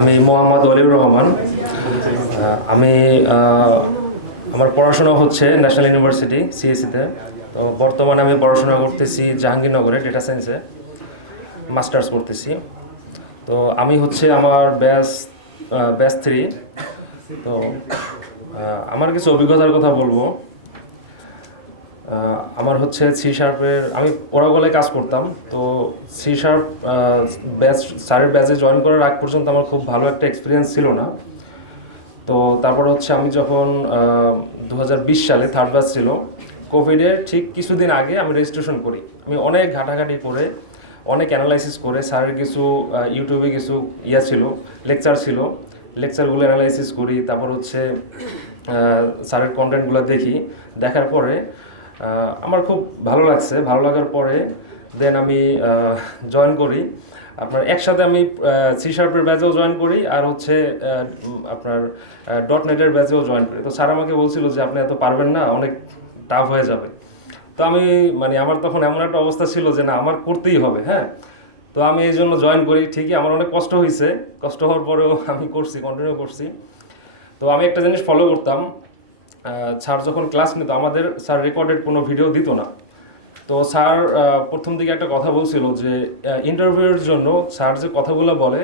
আমি মোহাম্মদ অলিউর রহমান। আমি আমার পড়াশোনা হচ্ছে ন্যাশনাল ইউনিভার্সিটি সিএসিতে। তো বর্তমানে আমি পড়াশোনা করতেছি জাহাঙ্গীরনগরে ডেটা সায়েন্সে মাস্টার্স করতেছি। তো আমি হচ্ছে আমার ব্যাচ 3। তো আমার কিছু অভিজ্ঞতার কথা বলবো। আমার হচ্ছে C#-এর আমি ওরাগলে কাজ করতাম। তো C# ব্যাচ স্যারের ব্যাচে জয়েন করার আগ পর্যন্ত আমার খুব ভালো একটা এক্সপিরিয়েন্স ছিল না। তো তারপর হচ্ছে আমি যখন 2020 সালে থার্ড ব্যাচ ছিল, কোভিডের ঠিক কিছুদিন আগে আমি রেজিস্ট্রেশন করি। আমি অনেক ঘাটাঘাটি করে অনেক অ্যানালাইসিস করে স্যারের কিছু ইউটিউবে কিছু ছিল, লেকচার ছিল, লেকচারগুলো অ্যানালাইসিস করি। তারপর হচ্ছে স্যারের কন্টেন্টগুলো দেখি। দেখার পরে আমার খুব ভালো লাগছে। ভালো লাগার পরে দেন আমি জয়েন করি। আপনার একসাথে আমি C#-এর ব্যাচেও জয়েন করি আর হচ্ছে আপনার .NET-এর ব্যাচেও জয়েন করি। তো স্যার আমাকে বলছিল যে আপনি এত পারবেন না, অনেক টাফ হয়ে যাবে। তো আমি আমার তখন এমন একটা অবস্থা ছিল যে না, আমার করতেই হবে। হ্যাঁ, তো আমি এই জন্য জয়েন করি। ঠিকই আমার অনেক কষ্ট হয়েছে, কষ্ট হওয়ার পরেও আমি করছি, কন্টিনিউ করছি। তো আমি একটা জিনিস ফলো করতাম, স্যার যখন ক্লাস নিত আমাদের স্যার রেকর্ডেড কোনো ভিডিও দিত না। তো স্যার প্রথম দিকে একটা কথা বলছিল যে ইন্টারভিউয়ের জন্য স্যার যে কথাগুলো বলে,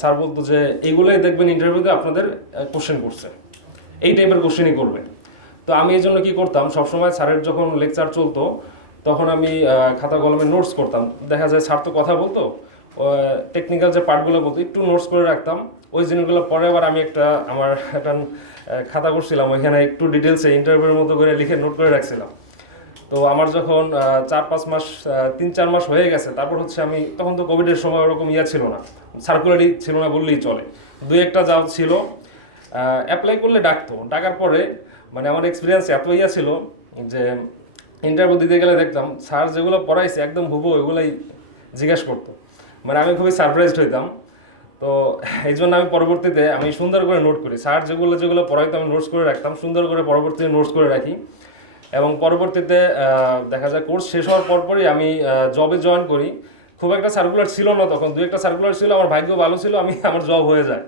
স্যার বলতো যে এইগুলোই দেখবেন ইন্টারভিউতে আপনাদের কোশ্চেন করছে, এই টাইপের কোশ্চেনই করবে। তো আমি এই জন্য কী করতাম, সবসময় স্যারের যখন লেকচার চলতো তখন আমি খাতা কলমে নোটস করতাম। দেখা যায় স্যার তো কথা বলতো, টেকনিক্যাল যে পার্টগুলো বলতো একটু নোটস করে রাখতাম। ওই জিনিসগুলো পরে আবার আমি আমার একটা খাতা করছিলাম, ওইখানে একটু ডিটেলসে ইন্টারভিউর মতো করে লিখে নোট করে রাখছিলাম। তো আমার যখন 4-5 মাস 3-4 মাস হয়ে গেছে, তারপর হচ্ছে আমি তখন তো কোভিডের সময় ওরকম ছিল না, সার্কুলারই ছিল না বললেই চলে। দুই একটা যা ছিল অ্যাপ্লাই করলে ডাকতো। ডাকার পরে আমার এক্সপিরিয়েন্স এত ছিল যে ইন্টারভিউ দিতে গেলে দেখতাম স্যার যেগুলো পড়াইছে একদম হুবহু ওইগুলাই জিজ্ঞেস করতো। আমি খুবই সারপ্রাইজড হইতাম। তো এই জন্য আমি পরবর্তীতে আমি সুন্দর করে নোট করি, স্যার যেগুলো যেগুলো পড়াইতো আমি নোটস করে রাখতাম, সুন্দর করে পরবর্তীতে নোটস করে রাখি। এবং পরবর্তীতে দেখা যায় কোর্স শেষ হওয়ার পরপরই আমি জবে জয়েন করি। খুব একটা সার্কুলার ছিল না তখন, দু একটা সার্কুলার ছিল, আমার ভাগ্য ভালো ছিল, আমার জব হয়ে যায়।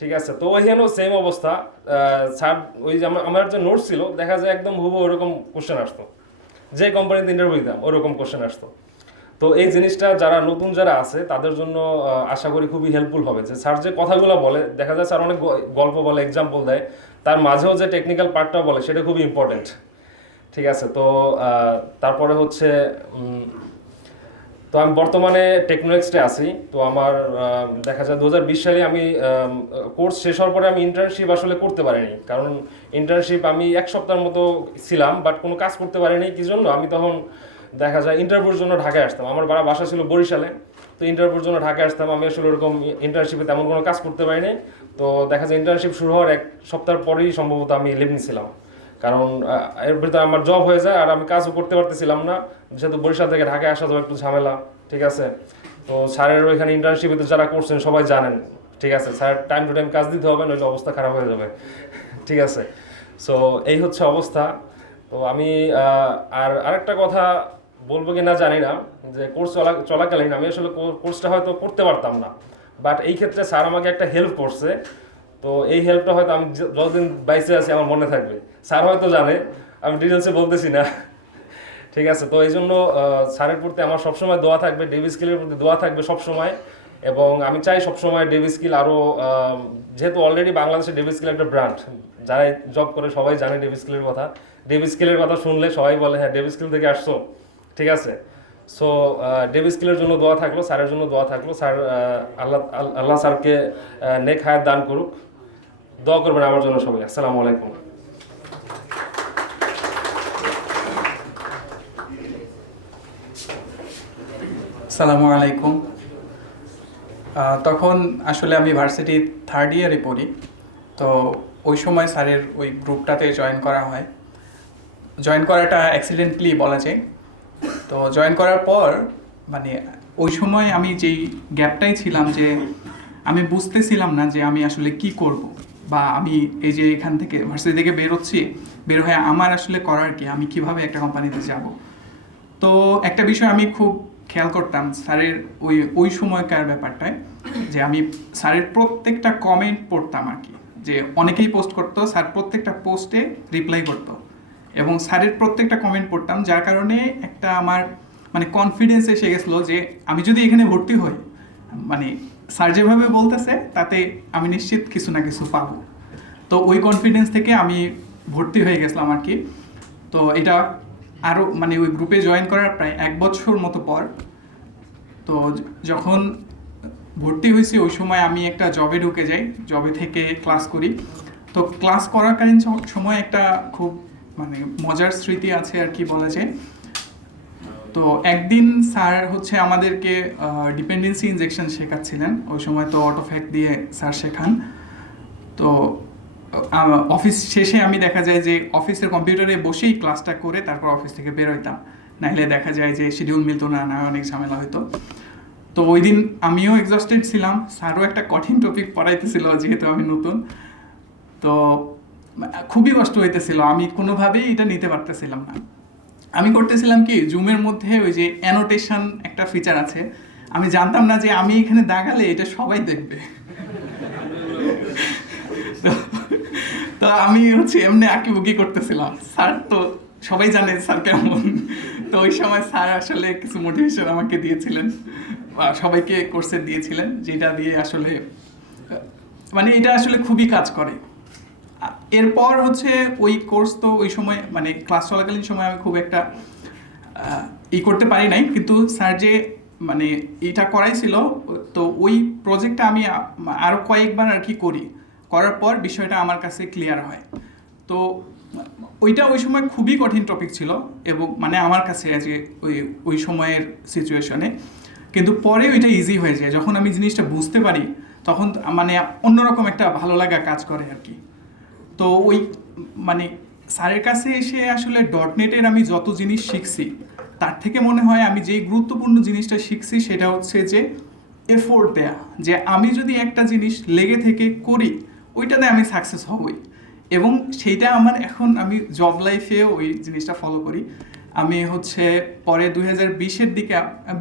ঠিক আছে, তো ওইখানেও সেম অবস্থা। স্যার ওই যে আমার যে নোটস ছিল দেখা যায় একদম হুবহু ওরকম কোশ্চেন আসতো, যে কোম্পানিতে ইন্টারভিউ দিতাম ওরকম কোশ্চেন আসতো। তো এই জিনিসটা যারা নতুন যারা আছে তাদের জন্য আশা করি খুবই হেল্পফুল হবে। যে স্যার যে কথাগুলো বলে, দেখা যায় স্যার অনেক গল্প বলে, এক্সাম্পল দেয়, তার মাঝেও যে টেকনিক্যাল পার্টটা বলে সেটা খুবই ইম্পর্টেন্ট। ঠিক আছে, তো তারপরে হচ্ছে তো আমি বর্তমানে টেকনোলেক্সটে আছি। তো আমার দেখা যায় 2020 সালে আমি কোর্স শেষ হওয়ার পরে আমি ইন্টার্নশিপ আসলে করতে পারিনি, কারণ ইন্টার্নশিপ আমি 1 সপ্তাহের মতো ছিলাম, বাট কোনো কাজ করতে পারিনি। কি জন্য, আমি তখন দেখা যায় ইন্টারভিউর জন্য ঢাকায় আসতাম, আমার বাসা ছিল বরিশালে। তো ইন্টারভিউর জন্য ঢাকায় আসতাম, আমি আসলে ওরকম ইন্টার্নশিপে তেমন কোনো কাজ করতে পারিনি। তো দেখা যায় ইন্টার্নশিপ শুরু হওয়ার 1 সপ্তাহ পরেই সম্ভবত আমি লিভ নিছিলাম, কারণ এর ভিতরে আমার জব হয়ে যায় আর আমি কাজও করতে পারতেছিলাম না, যেহেতু বরিশাল থেকে ঢাকায় আসা তো একটু ঝামেলা। ঠিক আছে, তো স্যারের ওইখানে ইন্টার্নশিপে তো যারা করছেন সবাই জানেন। ঠিক আছে, স্যার টাইম টু টাইম কাজ দিতে হবে, নইলে অবস্থা খারাপ হয়ে যাবে। ঠিক আছে, সো এই হচ্ছে অবস্থা। তো আমি আর আরেকটা কথা বলবো কি না জানি না, যে কোর্স চলাকালীন আমি আসলে কোর্সটা হয়তো করতে পারতাম না, বাট এই ক্ষেত্রে স্যার আমাকে একটা হেল্প করছে। তো এই হেল্পটা হয়তো আমি যতদিন বাইসে আছি আমার মনে থাকবে। স্যার হয়তো জানে, আমি ডিটেলসে বলতেছি না। ঠিক আছে, তো এই জন্য স্যারের প্রতি আমার সবসময় দোয়া থাকবে, ডেভি স্কিলের প্রতি দোয়া থাকবে সবসময়। এবং আমি চাই সবসময় ডেভি স্কিল আরও, যেহেতু অলরেডি বাংলাদেশে ডেভি স্কিল একটা ব্র্যান্ড, যারাই জব করে সবাই জানে ডেভি স্কিলের কথা। ডেভি স্কিলের কথা শুনলে সবাই বলে হ্যাঁ ডেভি স্কিল থেকে আসছো। ঠিক আছে, সো ডেভি স্কিলের জন্য দোয়া থাকলো, স্যারের জন্য দোয়া থাকলো। স্যার আল্লাহ আল্লাহ স্যারকে নেক হায়াত দান করুক। দোয়া করবেন আমার জন্য সবাই। আসসালামু আলাইকুম। আসসালামু আলাইকুম। তখন আসলে আমি ভার্সিটি থার্ড ইয়ারে পড়ি। তো ওই সময় স্যারের ওই গ্রুপটাতে জয়েন করা হয়। জয়েন করাটা অ্যাক্সিডেন্টলি বলা যায়। তো জয়েন করার পর মানে ওই সময় আমি যেই গ্যাপটাই ছিলাম, যে আমি বুঝতেছিলাম না যে আমি আসলে কি করব, বা আমি এই যে এখান থেকে ভার্সিটি থেকে বেরোচ্ছি, বের হয়ে আমার আসলে করার কি, আমি কিভাবে একটা কোম্পানিতে যাব। তো একটা বিষয় আমি খুব খেয়াল করতাম স্যারের ওই সময়কার ব্যাপারটায়, যে আমি স্যারের প্রত্যেকটা কমেন্ট পড়তাম আর কি। যে অনেকেই পোস্ট করতো, স্যার প্রত্যেকটা পোস্টে রিপ্লাই করতো এবং স্যারের প্রত্যেকটা কমেন্ট পড়তাম, যার কারণে একটা আমার মানে কনফিডেন্স এসে গেছিলো যে আমি যদি এখানে ভর্তি হই, মানে স্যার যেভাবে বলতেছে তাতে আমি নিশ্চিত কিছু না কিছু পাবো। তো ওই কনফিডেন্স থেকে আমি ভর্তি হয়ে গেছিলাম আর কি। তো এটা আরও মানে ওই গ্রুপে জয়েন করার প্রায় 1 বছর মতো পর, তো যখন ভর্তি হয়েছি ওই সময় আমি একটা জবে ঢুকে যাই, জবে থেকে ক্লাস করি। তো ক্লাস করাকালীন সময় একটা খুব মানে মজার স্মৃতি আছে আর কি বলা যায়। তো একদিন স্যার হচ্ছে আমাদেরকে ডিপেন্ডেন্সি ইনজেকশন শেখাচ্ছিলেন, ওই সময় তো অটোফ্যাক্ট দিয়ে স্যার শেখান। তো অফিস শেষে আমি দেখা যায় যে অফিসের কম্পিউটারে বসেই ক্লাসটা করে তারপর অফিস থেকে বের হইতাম, নাহলে দেখা যায় যে শিডিউল মিলতো না, অনেক ঝামেলা হতো। তো ওই দিন আমিও এক্সস্টেড ছিলাম, স্যারও একটা কঠিন টপিক পড়াইতেছিল যেহেতু আমি নতুন, তো খুবই কষ্ট হইতেছিল, আমি কোনোভাবেই এটা নিতে পারতেছিলাম না। আমি করতেছিলাম কি, জুমের মধ্যে ওই যে অ্যানোটেশন একটা ফিচার আছে, আমি জানতাম না যে আমি এখানে দাগালে এটা সবাই দেখবে। তো আমি হচ্ছে এমনি আঁকিবুকি করতেছিলাম, স্যার তো সবাই জানে স্যার কেমন। তো ওই সময় স্যার আসলে কিছু মোটিভেশন আমাকে দিয়েছিলেন, সবাইকে কোর্সে দিয়েছিলেন, যেটা দিয়ে আসলে মানে এটা আসলে খুবই কাজ করে। এরপর হচ্ছে ওই কোর্স তো ওই সময় মানে ক্লাস চলাকালীন সময় আমি খুব একটা করতে পারি নাই, কিন্তু স্যার যে মানে এটা করাইছিল, তো ওই প্রজেক্টটা আমি আরও কয়েকবার আর কি করার পর বিষয়টা আমার কাছে ক্লিয়ার হয়। তো ওইটা ওই সময় খুবই কঠিন টপিক ছিল এবং মানে আমার কাছে যে ওই সময়ের সিচুয়েশনে, কিন্তু পরে ওইটা ইজি হয়ে যায় যখন আমি জিনিসটা বুঝতে পারি, তখন মানে অন্যরকম একটা ভালো লাগা কাজ করে আর কি। তো ওই মানে স্যারের কাছে এসে আসলে .NET-এর আমি যত জিনিস শিখছি, তার থেকে মনে হয় আমি যেই গুরুত্বপূর্ণ জিনিসটা শিখছি সেটা হচ্ছে যে এফোর্ট দেয়া, যে আমি যদি একটা জিনিস লেগে থেকে করি ওইটাতে আমি সাকসেস হবই। এবং সেইটা আমার এখন আমি জব লাইফেও ওই জিনিসটা ফলো করি। আমি হচ্ছে পরে 2020-এর দিকে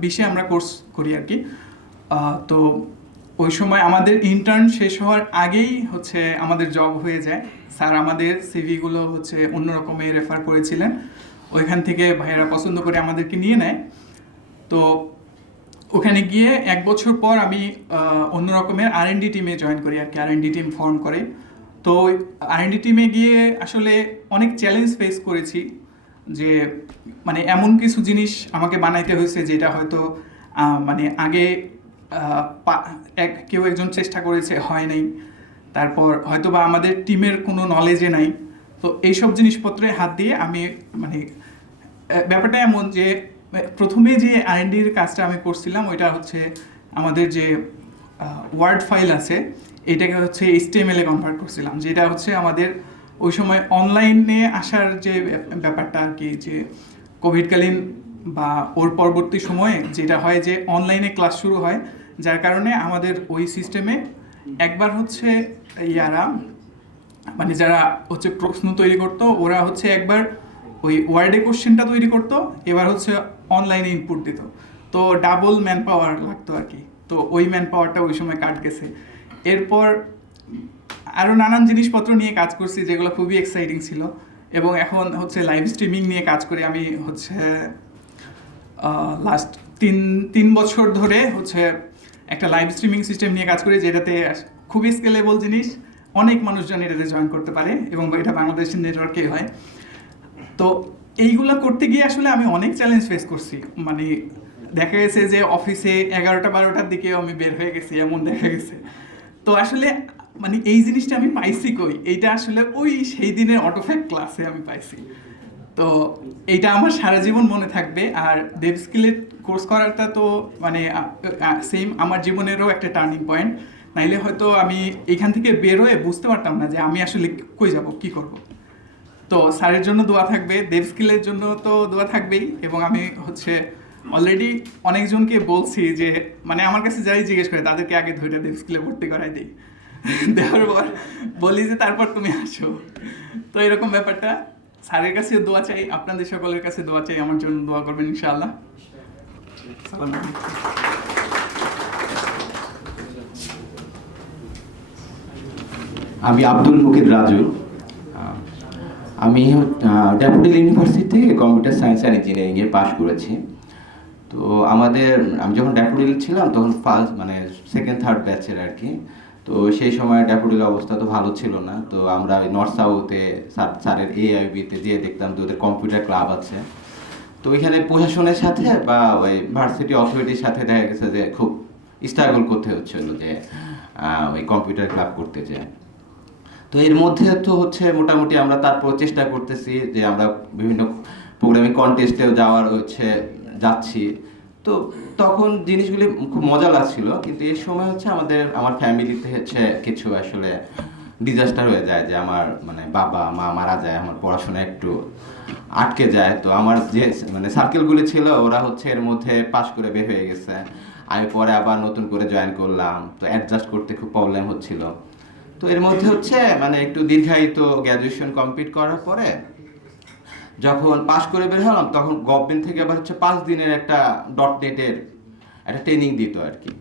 20-এ আমরা কোর্স করি আর কি। তো ওই সময় আমাদের ইন্টার্ন শেষ হওয়ার আগেই হচ্ছে আমাদের জব হয়ে যায়। স্যার আমাদের সিভিগুলো হচ্ছে অন্য রকমে রেফার করেছিলেন, ওইখান থেকে ভাইয়েরা পছন্দ করে আমাদেরকে নিয়ে নেয়। তো ওখানে গিয়ে 1 বছর পর আমি অন্য রকমের R&D টিমে জয়েন করি আর কি, R&D টিম ফর্ম করে। তো R&D টিমে গিয়ে আসলে অনেক চ্যালেঞ্জ ফেস করেছি, যে মানে এমন কিছু জিনিস আমাকে বানাইতে হয়েছে যেটা হয়তো মানে আগে কেউ একজন চেষ্টা করেছে, হয় নাই, তারপর হয়তো বা আমাদের টিমের কোনো নলেজে নাই। তো এইসব জিনিসপত্রে হাত দিয়ে আমি মানে ব্যাপারটা এমন যে প্রথমে যে R&Dর কাজটা আমি করছিলাম ওইটা হচ্ছে আমাদের যে ওয়ার্ড ফাইল আছে এটাকে হচ্ছে HTML-এ কনভার্ট করছিলাম, যেটা হচ্ছে আমাদের ওই সময় অনলাইনে আসার যে ব্যাপারটা আর কি, যে কোভিডকালীন বা ওর পরবর্তী সময়ে যেটা হয় যে অনলাইনে ক্লাস শুরু হয়, যার কারণে আমাদের ওই সিস্টেমে একবার হচ্ছে মানে যারা হচ্ছে প্রশ্ন তৈরি করতো ওরা হচ্ছে একবার ওই ওয়ার্ডে কোশ্চেনটা তৈরি করতো, এবার হচ্ছে অনলাইনে ইনপুট দিত, তো ডাবল ম্যান পাওয়ার লাগতো আর কি। তো ওই ম্যান পাওয়ারটা ওই সময় কাট গেছে। এরপর আরও নানান জিনিসপত্র নিয়ে কাজ করছি যেগুলো খুবই এক্সাইটিং ছিল, এবং এখন হচ্ছে লাইভ স্ট্রিমিং নিয়ে কাজ করি। আমি হচ্ছে লাস্ট তিন বছর ধরে হচ্ছে একটা লাইভ স্ট্রিমিং সিস্টেম নিয়ে কাজ করি, যেটাতে খুবই স্কেলেবল জিনিস, অনেক মানুষজন এটাতে জয়েন করতে পারে এবং এটা বাংলাদেশের নেটওয়ার্কে হয়। তো এইগুলো করতে গিয়ে আসলে আমি অনেক চ্যালেঞ্জ ফেস করছি, মানে দেখা গেছে যে অফিসে 11টা-12টার দিকে আমি বের হয়ে গেছি, এমন দেখা গেছে। তো আসলে মানে এই জিনিসটা আমি পাইছি কই, এইটা আসলে ওই সেই দিনের অটোফ্যাক্ট ক্লাসে আমি পাইছি। তো এইটা আমার সারা জীবন মনে থাকবে। আর ডেভ স্কিলের কোর্স করাটা তো মানে সেম আমার জীবনেরও একটা টার্নিং পয়েন্ট, নাইলে হয়তো আমি এখান থেকে বেরোয় বুঝতে পারতাম না যে আমি আসলে কই যাব, কি করব। তো স্যারের জন্য দোয়া থাকবে, দেব স্কিলের জন্য তো দোয়া থাকবেই, এবং আমি হচ্ছে অলরেডি অনেকজনকে বলছি যে মানে আমার কাছে যাই জিজ্ঞেস করে তাদেরকে আগে ধরে দেব স্কিলে ভর্তি করাই দিই, দেওয়ার পর বলি যে তারপর তুমি আসো। তো এরকম ব্যাপারটা, স্যারের কাছে দোয়া চাই, আপনাদের সকলের কাছে দোয়া চাই, আমার জন্য দোয়া করবেন ইনশাআল্লাহ। আমি আব্দুল মুকিদ রাজু। আমি ড্যাফোডিল ইউনিভার্সিটি থেকে কম্পিউটার সায়েন্স অ্যান্ড ইঞ্জিনিয়ারিংয়ে পাশ করেছি। তো আমি যখন ড্যাফোডিল ছিলাম তখন ফার্স্ট মানে সেকেন্ড থার্ড ব্যাচের আর কি। তো সেই সময় ড্যাফোডিলের অবস্থা তো ভালো ছিল না। তো আমরা ওই নর্থ সাউথে স্যারের এআইবিতে যেয়ে দেখতাম যে ওদের কম্পিউটার ক্লাব আছে। তো ওইখানে প্রশাসনের সাথে বা ওই ভার্সিটি অথরিটির সাথে দেখা গেছে যে খুব স্ট্রাগল করতে হচ্ছিল যে ওই কম্পিউটার ক্লাব করতে যায়। তো এর মধ্যে তো হচ্ছে মোটামুটি আমরা তারপর চেষ্টা করতেছি যে আমরা বিভিন্ন প্রোগ্রামিং কন্টেস্টেও যাচ্ছি। তো তখন জিনিসগুলি খুব মজা লাগছিল, কিন্তু এই সময় হচ্ছে আমার ফ্যামিলিতে হচ্ছে কিছু আসলে ডিজাস্টার হয়ে যায়, যে আমার মানে বাবা মা মারা যায়, আমার পড়াশোনা একটু আটকে যায়। তো আমার যে মানে সার্কেলগুলি ছিল ওরা হচ্ছে এর মধ্যে পাশ করে বের হয়ে গেছে, আমি পরে আবার নতুন করে জয়েন করলাম। তো অ্যাডজাস্ট করতে খুব প্রবলেম হচ্ছিল। তো এর মধ্যে হচ্ছে মানে একটু দীর্ঘায়িত গ্র্যাজুয়েশন কমপ্লিট করার পরে যখন পাশ করে বের হলাম, তখন গভর্নমেন্ট থেকে আবার হচ্ছে 5 দিনের একটা .NET-এর একটা ট্রেনিং দিত আর কি।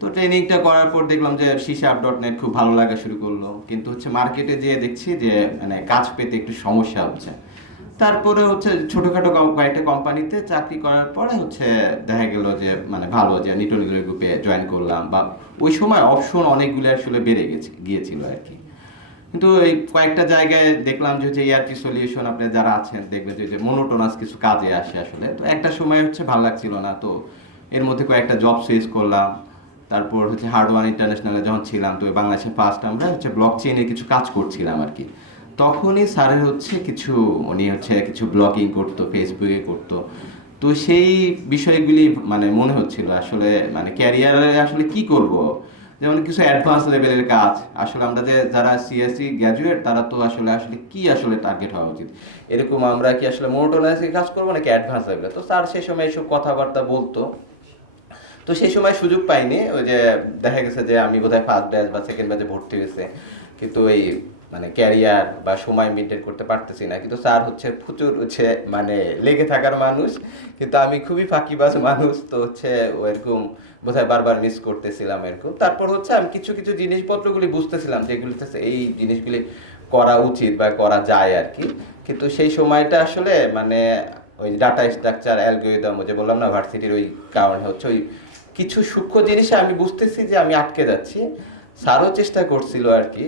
তো ট্রেনিংটা করার পর দেখলাম যে C#.NET খুব ভালো লাগা শুরু করলো, কিন্তু হচ্ছে মার্কেটে যেয়ে দেখছি যে মানে কাজ পেতে একটু সমস্যা হচ্ছে। তারপরে হচ্ছে ছোটোখাটো কয়েকটা কোম্পানিতে চাকরি করার পরে হচ্ছে দেখা গেল যে মানে ভালো, যে নিটন গ্রুপে জয়েন করলাম, বা ওই সময় অপশন অনেকগুলো আসলে বেড়ে গিয়েছিল আর কি। কিন্তু এই কয়েকটা জায়গায় দেখলাম যে ERP সলিউশন আপনি যারা আছেন দেখবেন যে মোনোটোনাস কিছু কাজে আসে আসলে। তো একটা সময় হচ্ছে ভালো লাগছিল না, তো এর মধ্যে কয়েকটা জব সুইচ করলাম। তারপর হচ্ছে হার্ডওয়ান ইন্টারন্যাশনালে যখন ছিলাম, তো বাংলাদেশে ফার্স্ট আমরা হচ্ছে ব্লক চেইনের কিছু কাজ করছিলাম আর কি। তখনই স্যারের হচ্ছে উনি হচ্ছে কিছু ব্লগিং করতো, ফেসবুকে করতো। তো সেই বিষয়গুলি মানে মনে হচ্ছিল আসলে মানে ক্যারিয়ারে আসলে কি করব, যেমন কিছু অ্যাডভান্স লেভেলের কাজ। আসলে আমরা যারা CSE গ্র্যাজুয়েট তারা তো আসলে কি আসলে টার্গেট হওয়া উচিত, এরকম আমরা কি আসলে মোনোটোনাসে কাজ করবো নাকি অ্যাডভান্স লেভেলে। তো স্যার সেই সময় এইসব কথাবার্তা বলতো। তো সেই সময় সুযোগ পাইনি, ওই যে দেখা গেছে যে আমি বোধহয় ফার্স্ট ব্যাচ বা সেকেন্ড ব্যাচে ভর্তি হয়েছে, কিন্তু এই মানে ক্যারিয়ার বা সময় মেনটেন করতে পারতেছি না। কিন্তু স্যার হচ্ছে প্রচুর হচ্ছে মানে লেগে থাকার মানুষ, কিন্তু আমি খুবই ফাঁকিবাজ মানুষ। তো হচ্ছে এরকম বোধহয় বারবার মিস করতেছিলাম এরকম। তারপর হচ্ছে আমি কিছু কিছু জিনিসপত্রগুলি বুঝতেছিলাম যেগুলিতে এই জিনিসগুলি করা উচিত বা করা যায় আর কি। কিন্তু সেই সময়টা আসলে মানে ওই ডাটা স্ট্রাকচার অ্যালগরিদম, যে বললাম না ভার্সিটির, ওই কারণে হচ্ছে ওই কিছু সূক্ষ্ম জিনিসে আমি বুঝতেছি যে আমি আটকে যাচ্ছি। স্যারও চেষ্টা করছিল আর কি।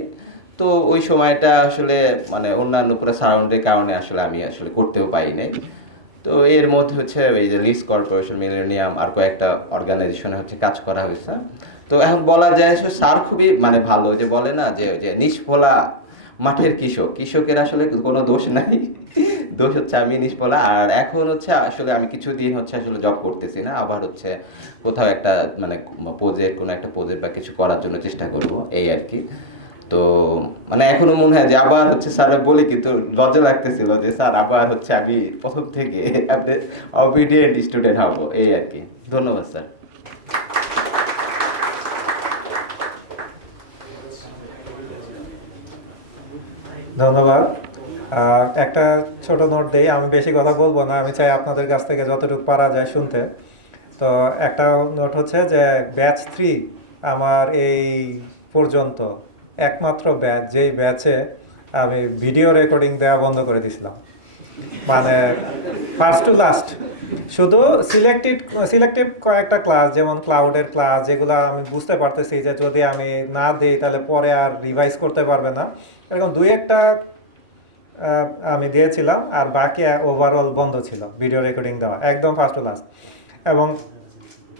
তো ওই সময়টা আসলে মানে অন্যান্য পুরো সারাউন্ডের কারণে আসলে আমি আসলে করতেও পারি নাই। তো এর মধ্যে হচ্ছে এই যে লিস কর্পোরেশন, মিলেনিয়াম আর কয়েকটা অর্গানাইজেশনে হচ্ছে কাজ করা হয়েছে। তো এখন বলা যায় স্যার খুবই মানে ভালো, যে বলে না যে নিষ্ফলা মাঠের কৃষকের আসলে কোনো দোষ নাই, দোষ হচ্ছে আমি নিষ্ফলা। আর এখন হচ্ছে আসলে আমি কিছুদিন হচ্ছে আসলে জব করতেছি না, আবার হচ্ছে কোথাও একটা মানে কোনো একটা প্রজেক্ট বা কিছু করার জন্য চেষ্টা করব এই আর কি। তো মানে এখনো মনে হয় যে আবার হচ্ছে স্যার বলি, কিন্তু লজ্জা লাগতেছিল যে স্যার আবার হচ্ছে আমি প্রথম থেকে অবিডিয়েন্ট স্টুডেন্ট হব এই আর কি। ধন্যবাদ স্যার। ধন্যবাদ। একটা ছোট নোট দেই, আমি বেশি কথা বলবো না, আমি চাই আপনাদের কাছ থেকে যতটুকু পারা যায় শুনতে। তো একটা নোট হচ্ছে যে ব্যাচ 3 আমার এই পর্যন্ত একমাত্র ব্যাচ যেই ব্যাচে আমি ভিডিও রেকর্ডিং দেওয়া বন্ধ করে দিয়েছিলাম, মানে ফার্স্ট টু লাস্ট। শুধু সিলেক্টিভ কয়েকটা ক্লাস, যেমন ক্লাউডের ক্লাস, যেগুলো আমি বুঝতে পারতেছি যে যদি আমি না দিই তাহলে পরে আর রিভাইজ করতে পারবে না, এরকম 2-1টা আমি দিয়েছিলাম। আর বাকি ওভারঅল বন্ধ ছিল ভিডিও রেকর্ডিং দেওয়া, একদম ফার্স্ট টু লাস্ট। এবং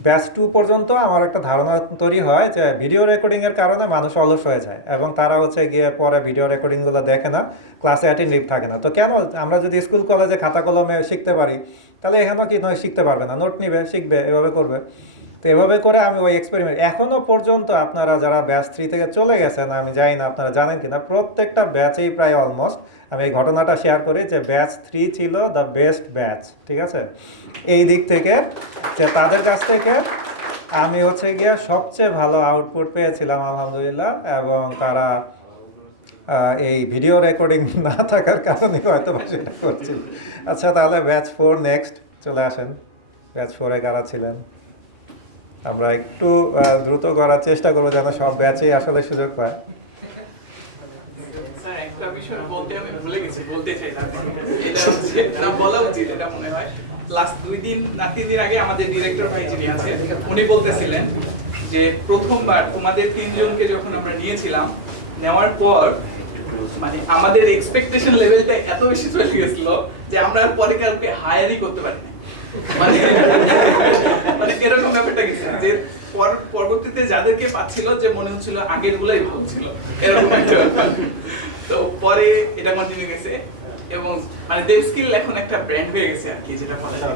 ব্যাচ 2 পর্যন্ত আমার একটা ধারণা তৈরি হয় যে ভিডিও রেকর্ডিংয়ের কারণে মানুষ অলস হয়ে যায় এবং তারা হচ্ছে গিয়ে পরে ভিডিও রেকর্ডিংগুলো দেখে না, ক্লাসে অ্যাটেন্টিভ থাকে না। তো কেন আমরা যদি স্কুল কলেজে খাতা কলমে শিখতে পারি, তাহলে এখানেও কি নয় শিখতে পারবে না, নোট নিবে, শিখবে, এভাবে করবে। তো এভাবে করে আমি ওই এক্সপেরিমেন্ট এখনও পর্যন্ত, আপনারা যারা ব্যাচ 3 থেকে চলে গেছেন, আমি জানি না আপনারা জানেন কিনা, প্রত্যেকটা ব্যাচেই প্রায় অলমোস্ট আমি এই ঘটনাটা শেয়ার করি যে ব্যাচ 3 ছিল দ্য বেস্ট ব্যাচ, ঠিক আছে। এই দিক থেকে যে তাদের কাছ থেকে আমি হচ্ছে গিয়ে সবচেয়ে ভালো আউটপুট পেয়েছিলাম আলহামদুলিল্লাহ। এবং তারা এই ভিডিও রেকর্ডিং না থাকার কারণে হয়তো সেটা করছিল। আচ্ছা, তাহলে ব্যাচ 4 নেক্সট চলে আসেন। ব্যাচ 4-এ কারা ছিলেন? আমরা একটু দ্রুত করার চেষ্টা করবো যেন সব ব্যাচেই আসলে সুযোগ পায়। স্যার একটা বিষয় বলতে আমি ভুলে গেছি, বলতে চাইলাম। এটা হচ্ছে না বলা উচিত, এটা মনে হয় লাস্ট 2 দিন না 3 দিন আগে আমাদের ডিরেক্টর ভাই যিনি আছে উনি বলতেছিলেন যে প্রথমবার তোমাদের 3 জনকে যখন আমরা নিয়েছিলাম, নেওয়ার পর মানে আমাদের এক্সপেকটেশন লেভেলটা এত বেশি চলে গেছিল যে আমরা আর পরে কাউকে হায়ারই করতে পারি না। মানে মানে এরকম ব্যাপারটা গেছে যে পরবর্তীতে যাদেরকে পাচ্ছিল যে মনে হচ্ছিল আগের গুলাই ভালো ছিল, এরকম একটা ব্যাপার। তো পরে এটা কন্টিনিউ গেছে এবং মানে দেব স্কিল এখন একটা ব্র্যান্ড হয়ে গেছে আর কি, যেটা বলা যায়।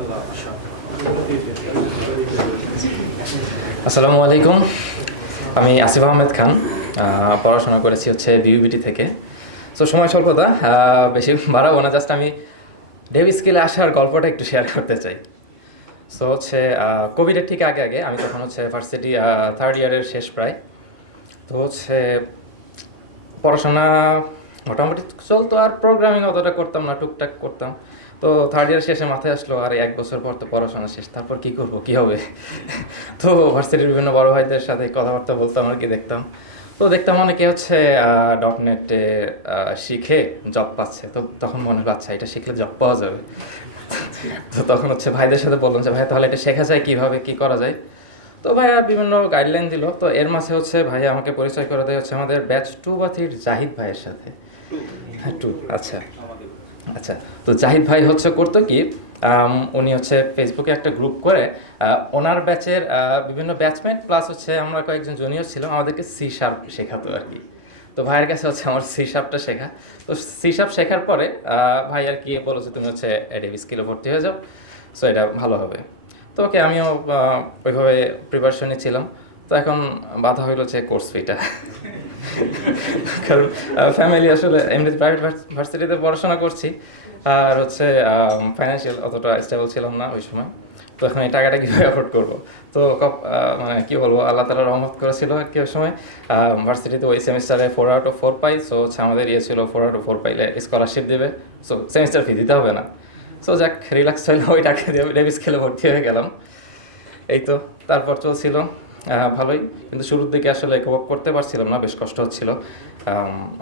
আসসালামু আলাইকুম, আমি আসিফ আহমেদ খান, পড়াশোনা করেছি হচ্ছে বিউবিটি থেকে। সো সময় স্বল্পতা, বেশি বাড়াবো না, জাস্ট আমি ডেভ স্কিলে আসার গল্পটা একটু শেয়ার করতে চাই। সো হচ্ছে কোভিডের ঠিক আগে আগে আমি তখন হচ্ছে ভার্সিটি 3rd ইয়ারের শেষ প্রায়। তো হচ্ছে পড়াশোনা মোটামুটি চলতো, আর প্রোগ্রামিং অতটা করতাম না, টুকটাক করতাম। তো 3rd ইয়ার শেষে মাথায় আসলো আর 1 বছর পর তো পড়াশোনা শেষ, তারপর কি করব, কি হবে। তো ভার্সিটির বিভিন্ন বড় ভাইদের সাথে কথাবার্তা বলতাম আর কি, দেখতাম অনেকে হচ্ছে .NET-এ শিখে জব পাচ্ছে। তো তখন মনে হলো আচ্ছা এটা শিখলে জব পাওয়া যাবে। তো তখন হচ্ছে ভাইদের সাথে বললাম যে ভাই তাহলে এটা শেখা যায় কীভাবে, কী করা যায়। তো ভাইয়া বিভিন্ন গাইডলাইন দিল। তো এর মাঝে হচ্ছে ভাইয়া আমাকে পরিচয় করে দেয় হচ্ছে আমাদের ব্যাচ 2 বা 3 জাহিদ ভাইয়ের সাথে। হ্যাঁ 2, আচ্ছা আচ্ছা। তো জাহিদ ভাই হচ্ছে করতো কি, উনি হচ্ছে ফেসবুকে একটা গ্রুপ করে ওনার ব্যাচের বিভিন্ন ব্যাচমেট প্লাস হচ্ছে আমরা কয়েকজন জুনিয়র ছিলাম, আমাদেরকে C# শেখাতো আর কি। তো ভাইয়ের কাছে হচ্ছে আমার C# শেখা। তো C# শেখার পরে ভাই আর কি বলো যে তুমি হচ্ছে ডেভ স্কিলে ভর্তি হয়ে যাও, সো এটা ভালো হবে। তো ওকে আমিও ওইভাবে প্রিপারেশন নিচ্ছিলাম। তো এখন বাধা হইলো যে কোর্স ফিটা, কারণ ফ্যামিলি আসলে এমনি প্রাইভেট ভার্সিটিতে পড়াশোনা করছি, আর হচ্ছে ফাইন্যান্সিয়াল অতটা স্টেবল ছিলাম না ওই সময়। তো এখন এই টাকাটা কীভাবে অ্যাফোর্ড করবো। তো মানে কী বলবো, আল্লাহ তাআলা রহমত করেছিল আর কি। ওই সময় ভার্সিটিতে ওই সেমিস্টারে 4 out of 4 পাই। সো হচ্ছে আমাদের ছিল 4 out of 4 পাইলে স্কলারশিপ দেবে, সো সেমিস্টার ফি দিতে হবে না। সো যাক রিল্যাক্স হইলো, ওই টাকা দিয়ে ডেভ স্কিলে ভর্তি হয়ে গেলাম। এই তো তারপর চলছিল ভালোই, কিন্তু শুরুর দিকে আসলে কোপ করতে পারছিলাম না, বেশ কষ্ট হচ্ছিল।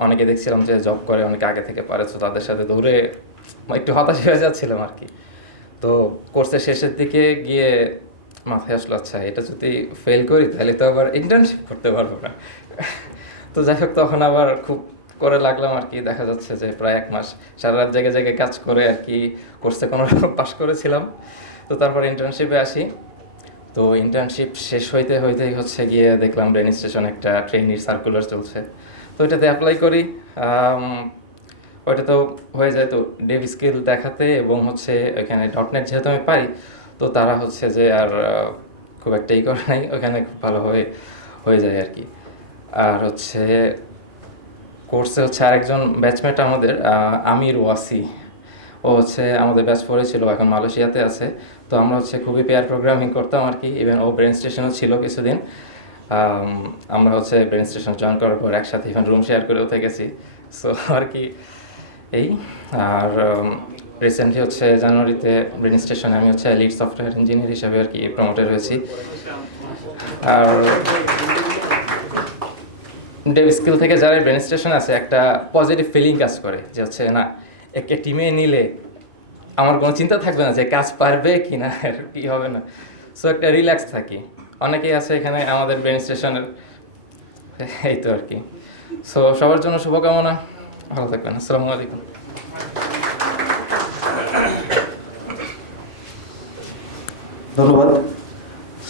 অনেকে দেখছিলাম যে জব করে, অনেকে আগে থেকে পারে, তো তাদের সাথে দৌড়ে একটু হতাশ হয়ে যাচ্ছিলাম আর কি। তো কোর্সের শেষের দিকে গিয়ে মাথায় আসলো আচ্ছা এটা যদি ফেল করি তাহলে তো আবার ইন্টার্নশিপ করতে পারবো না। তো যাই হোক তখন আবার খুব করে লাগলাম আর কি। দেখা যাচ্ছে যে প্রায় 1 মাস সারা রাত জায়গায় জায়গায় কাজ করে আর কি কোর্সে কোনো রকম পাস করেছিলাম। তো তারপর ইন্টার্নশিপে আসি। তো ইন্টার্নশিপ শেষ হইতেই হচ্ছে গিয়ে দেখলাম রেজিস্ট্রেশন একটা ট্রেনির সার্কুলার চলছে। তো ওইটাতে অ্যাপ্লাই করি, ওইটা তো হয়ে যায়। তো ডেভ স্কিল দেখাতে এবং হচ্ছে ওইখানে .NET যেহেতু আমি পারি, তো তারা হচ্ছে যে আর খুব একটা করে নাই, ওইখানে খুব ভালোভাবে হয়ে যায় আর কি। আর হচ্ছে কোর্সে হচ্ছে আরেকজন ব্যাচমেট আমাদের আমির ওয়াসি, ও হচ্ছে আমাদের ব্যাচ 4-এ ছিল, এখন মালয়েশিয়াতে আছে। তো আমরা হচ্ছে খুবই পেয়ার প্রোগ্রামিং করতাম আর কি। ইভেন ও ব্রেন স্টেশনও ছিল কিছুদিন। আমরা হচ্ছে ব্রেন স্টেশন জয়েন করার পর একসাথে ইভেন রুম শেয়ার করেও থেকেছি। সো আর কি এই। আর রিসেন্টলি হচ্ছে জানুয়ারিতে ব্রেন স্টেশনে আমি হচ্ছে লিড সফটওয়্যার ইঞ্জিনিয়ার হিসাবে আর কি প্রমোটেড হয়েছি। আর ডেভ স্কিল থেকে যারা ব্রেন স্টেশন আছে একটা পজিটিভ ফিলিং কাজ করে যে হচ্ছে না একে টিমে নিলে আমার কোনো চিন্তা থাকবে না যে কাজ পারবে কি না, কী হবে না। সো একটা রিল্যাক্স থাকি। অনেকেই আছে এখানে আমাদের ব্রেন স্টেশনের, এই তো আর কি। সো সবার জন্য শুভকামনা, ভালো থাকবেন। আসসালামু আলাইকুম। ধন্যবাদ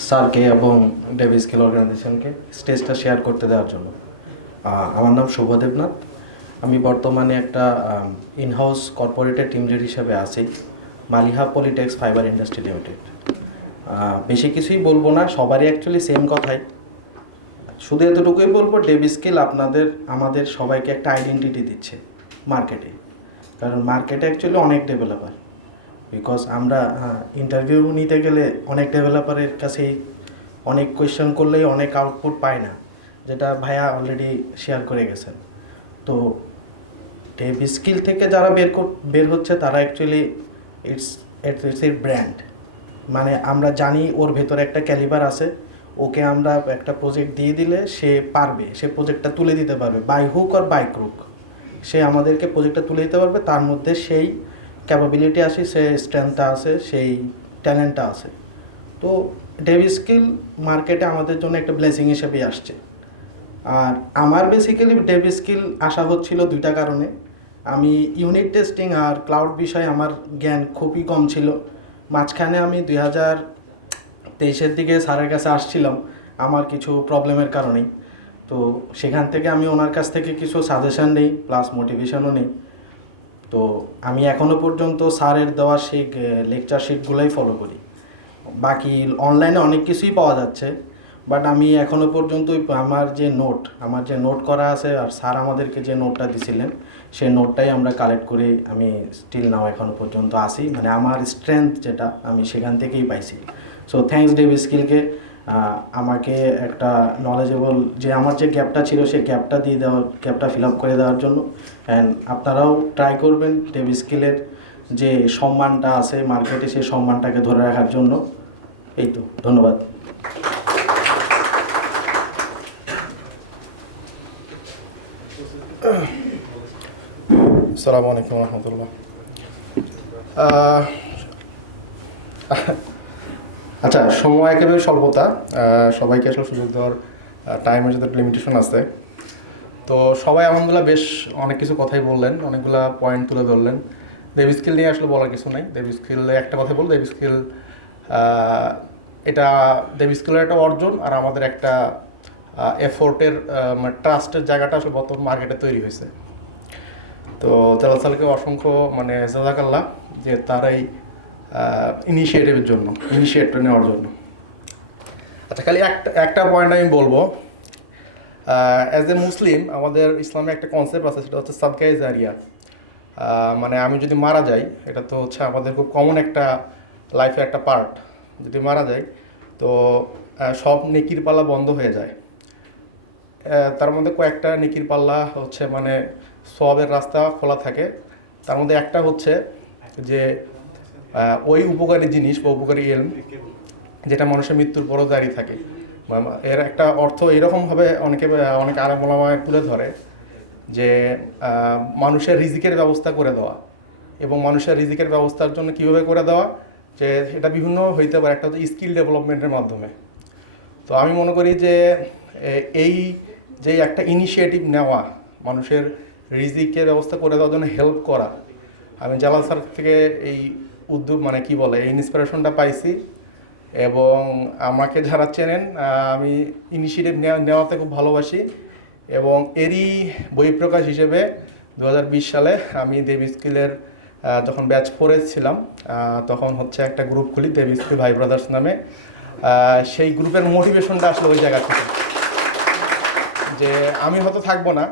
স্যারকে এবং ডেভ স্কিল অর্গানাইজেশনকে স্টেজটা শেয়ার করতে দেওয়ার জন্য। আমার নাম শুভ দেবনাথ। আমি বর্তমানে একটা ইনহাউস কর্পোরেটের টিম লিড হিসেবে আছি Maliha Polytex fibre industry limited. বেশি কিছুই বলবো না, সবারই অ্যাকচুয়ালি সেম কথাই। শুধু এতটুকুই বলবো, ডেভ স্কিল আমাদের সবাইকে একটা আইডেন্টিটি দিচ্ছে মার্কেটে। কারণ মার্কেটে অ্যাকচুয়ালি অনেক ডেভেলপার, বিকজ আমরা ইন্টারভিউ নিতে গেলে অনেক ডেভেলপারের কাছেই অনেক কোয়েশ্চেন করলেই অনেক আউটপুট পায় না, যেটা ভাইয়া অলরেডি শেয়ার করে গেছেন। তো ডেভ স্কিল থেকে যারা বের হচ্ছে তারা অ্যাকচুয়ালি ইটস এ ব্র্যান্ড। মানে আমরা জানি ওর ভেতরে একটা ক্যালিবার আছে, ওকে আমরা একটা প্রজেক্ট দিয়ে দিলে সে পারবে, সে প্রজেক্টটা তুলে দিতে পারবে, বাই হুক আর বাই ক্রুক সে আমাদেরকে প্রজেক্টটা তুলে দিতে পারবে। তার মধ্যে সেই ক্যাপাবিলিটি আছে, সে স্ট্রেংথটা আছে, সেই ট্যালেন্টটা আছে। তো ডেভি স্কিল মার্কেটে আমাদের জন্য একটা ব্লেসিং হিসেবেই আসছে। আর আমার বেসিক্যালি ডেভি স্কিল আসা হচ্ছিল দুইটা কারণে। আমি ইউনিট টেস্টিং আর ক্লাউড বিষয়ে আমার জ্ঞান খুবই কম ছিল। মাঝখানে আমি 2023-এর দিকে স্যারের কাছে আসছিলাম আমার কিছু প্রবলেমের কারণেই। তো সেখান থেকে আমি ওনার কাছ থেকে কিছু সাজেশান নেই, প্লাস মোটিভেশনও নেই। তো আমি এখনও পর্যন্ত স্যারের দেওয়া সেই লেকচার শিটগুলোই ফলো করি। বাকি অনলাইনে অনেক কিছুই পাওয়া যাচ্ছে, বাট আমি এখনও পর্যন্ত আমার যে নোট করা আছে আর স্যার আমাদেরকে যে নোটটা দিছিলেন সেই নোটটাই আমরা কালেক্ট করে আমি স্টিল নাও এখনও পর্যন্ত আসি। মানে আমার স্ট্রেংথ যেটা আমি সেখান থেকেই পাইছি। সো থ্যাঙ্কস ডেভি স্কিলকে আমাকে একটা নলেজেবল যে আমার যে গ্যাপটা ছিল সেই গ্যাপটা ফিল আপ করে দেওয়ার জন্য। অ্যান্ড আপনারাও ট্রাই করবেন ডেভি স্কিলের যে সম্মানটা আছে মার্কেটে সেই সম্মানটাকে ধরে রাখার জন্য। এই তো, ধন্যবাদ। আসসালামু আলাইকুম রহমতুল্লাহ। আচ্ছা, সময় একেবারে স্বল্পতা, সবাইকে আসলে সুযোগ দেওয়ার টাইমের যাতে লিমিটেশন আছে। তো সবাই আলহামদুলিল্লাহ বেশ অনেক কিছু কথাই বললেন, অনেকগুলা পয়েন্ট তুলে ধরলেন। ডেভি স্কিল নিয়ে আসলে বলার কিছু নাই। ডেভি স্কিল একটা কথা বল, ডেভি স্কিল এটা ডেভি স্কিলের একটা অর্জন আর আমাদের একটা এফোর্টের ট্রাস্টের জায়গাটা আসলে বর্তমান মার্কেটে তৈরি হয়েছে। তো জালাল সালকে অসংখ্য জাযাকাল্লাহ যে তার এই ইনিশিয়েটিভ নেওয়ার জন্য। আচ্ছা, খালি একটা পয়েন্ট আমি বলবো। অ্যাজ এ মুসলিম আমাদের ইসলামে একটা কনসেপ্ট আছে, সেটা হচ্ছে সাদকায়ে জারিয়া। মানে আমি যদি মারা যাই, এটা তো হচ্ছে আমাদের খুব কমন একটা লাইফের একটা পার্ট। যদি মারা যাই তো সব নেকির পাল্লা বন্ধ হয়ে যায়। তার মধ্যে কয়েকটা নেকির পাল্লা হচ্ছে সওয়াবের রাস্তা খোলা থাকে। তার মধ্যে একটা হচ্ছে যে ওই উপকারী জিনিস বা উপকারী ইলম যেটা মানুষের মৃত্যুর পরও জারি থাকে। এর একটা অর্থ এরকমভাবে অনেক আলেম ওলামায়ে তুলে ধরে যে মানুষের রিজিকের ব্যবস্থা করে দেওয়া, এবং মানুষের রিজিকের ব্যবস্থার জন্য কীভাবে করে দেওয়া, যে এটা বিভিন্ন হইতে পারে। একটা হচ্ছে স্কিল ডেভেলপমেন্টের মাধ্যমে। তো আমি মনে করি যে এই যে একটা ইনিশিয়েটিভ নেওয়া, মানুষের রিজিকের ব্যবস্থা করে দেওয়ার জন্য হেল্প করা, আমি জালাল স্যার থেকে এই উদ্যোগ এই ইন্সপিরেশনটা পাইছি। এবং আমাকে যারা চেনেন, আমি ইনিশিয়েটিভ নেওয়াতে খুব ভালোবাসি। এবং এরই বহিঃপ্রকাশ হিসেবে 2020 সালে আমি ডেভি স্কিলের যখন ব্যাচ 4-এ ছিলাম, তখন হচ্ছে একটা গ্রুপ খুলি ডেভি স্কিল ভাই ব্রাদার্স নামে। সেই গ্রুপের মোটিভেশনটা আসলে ওই জায়গা থেকে, যে আমি হয়তো থাকবো না,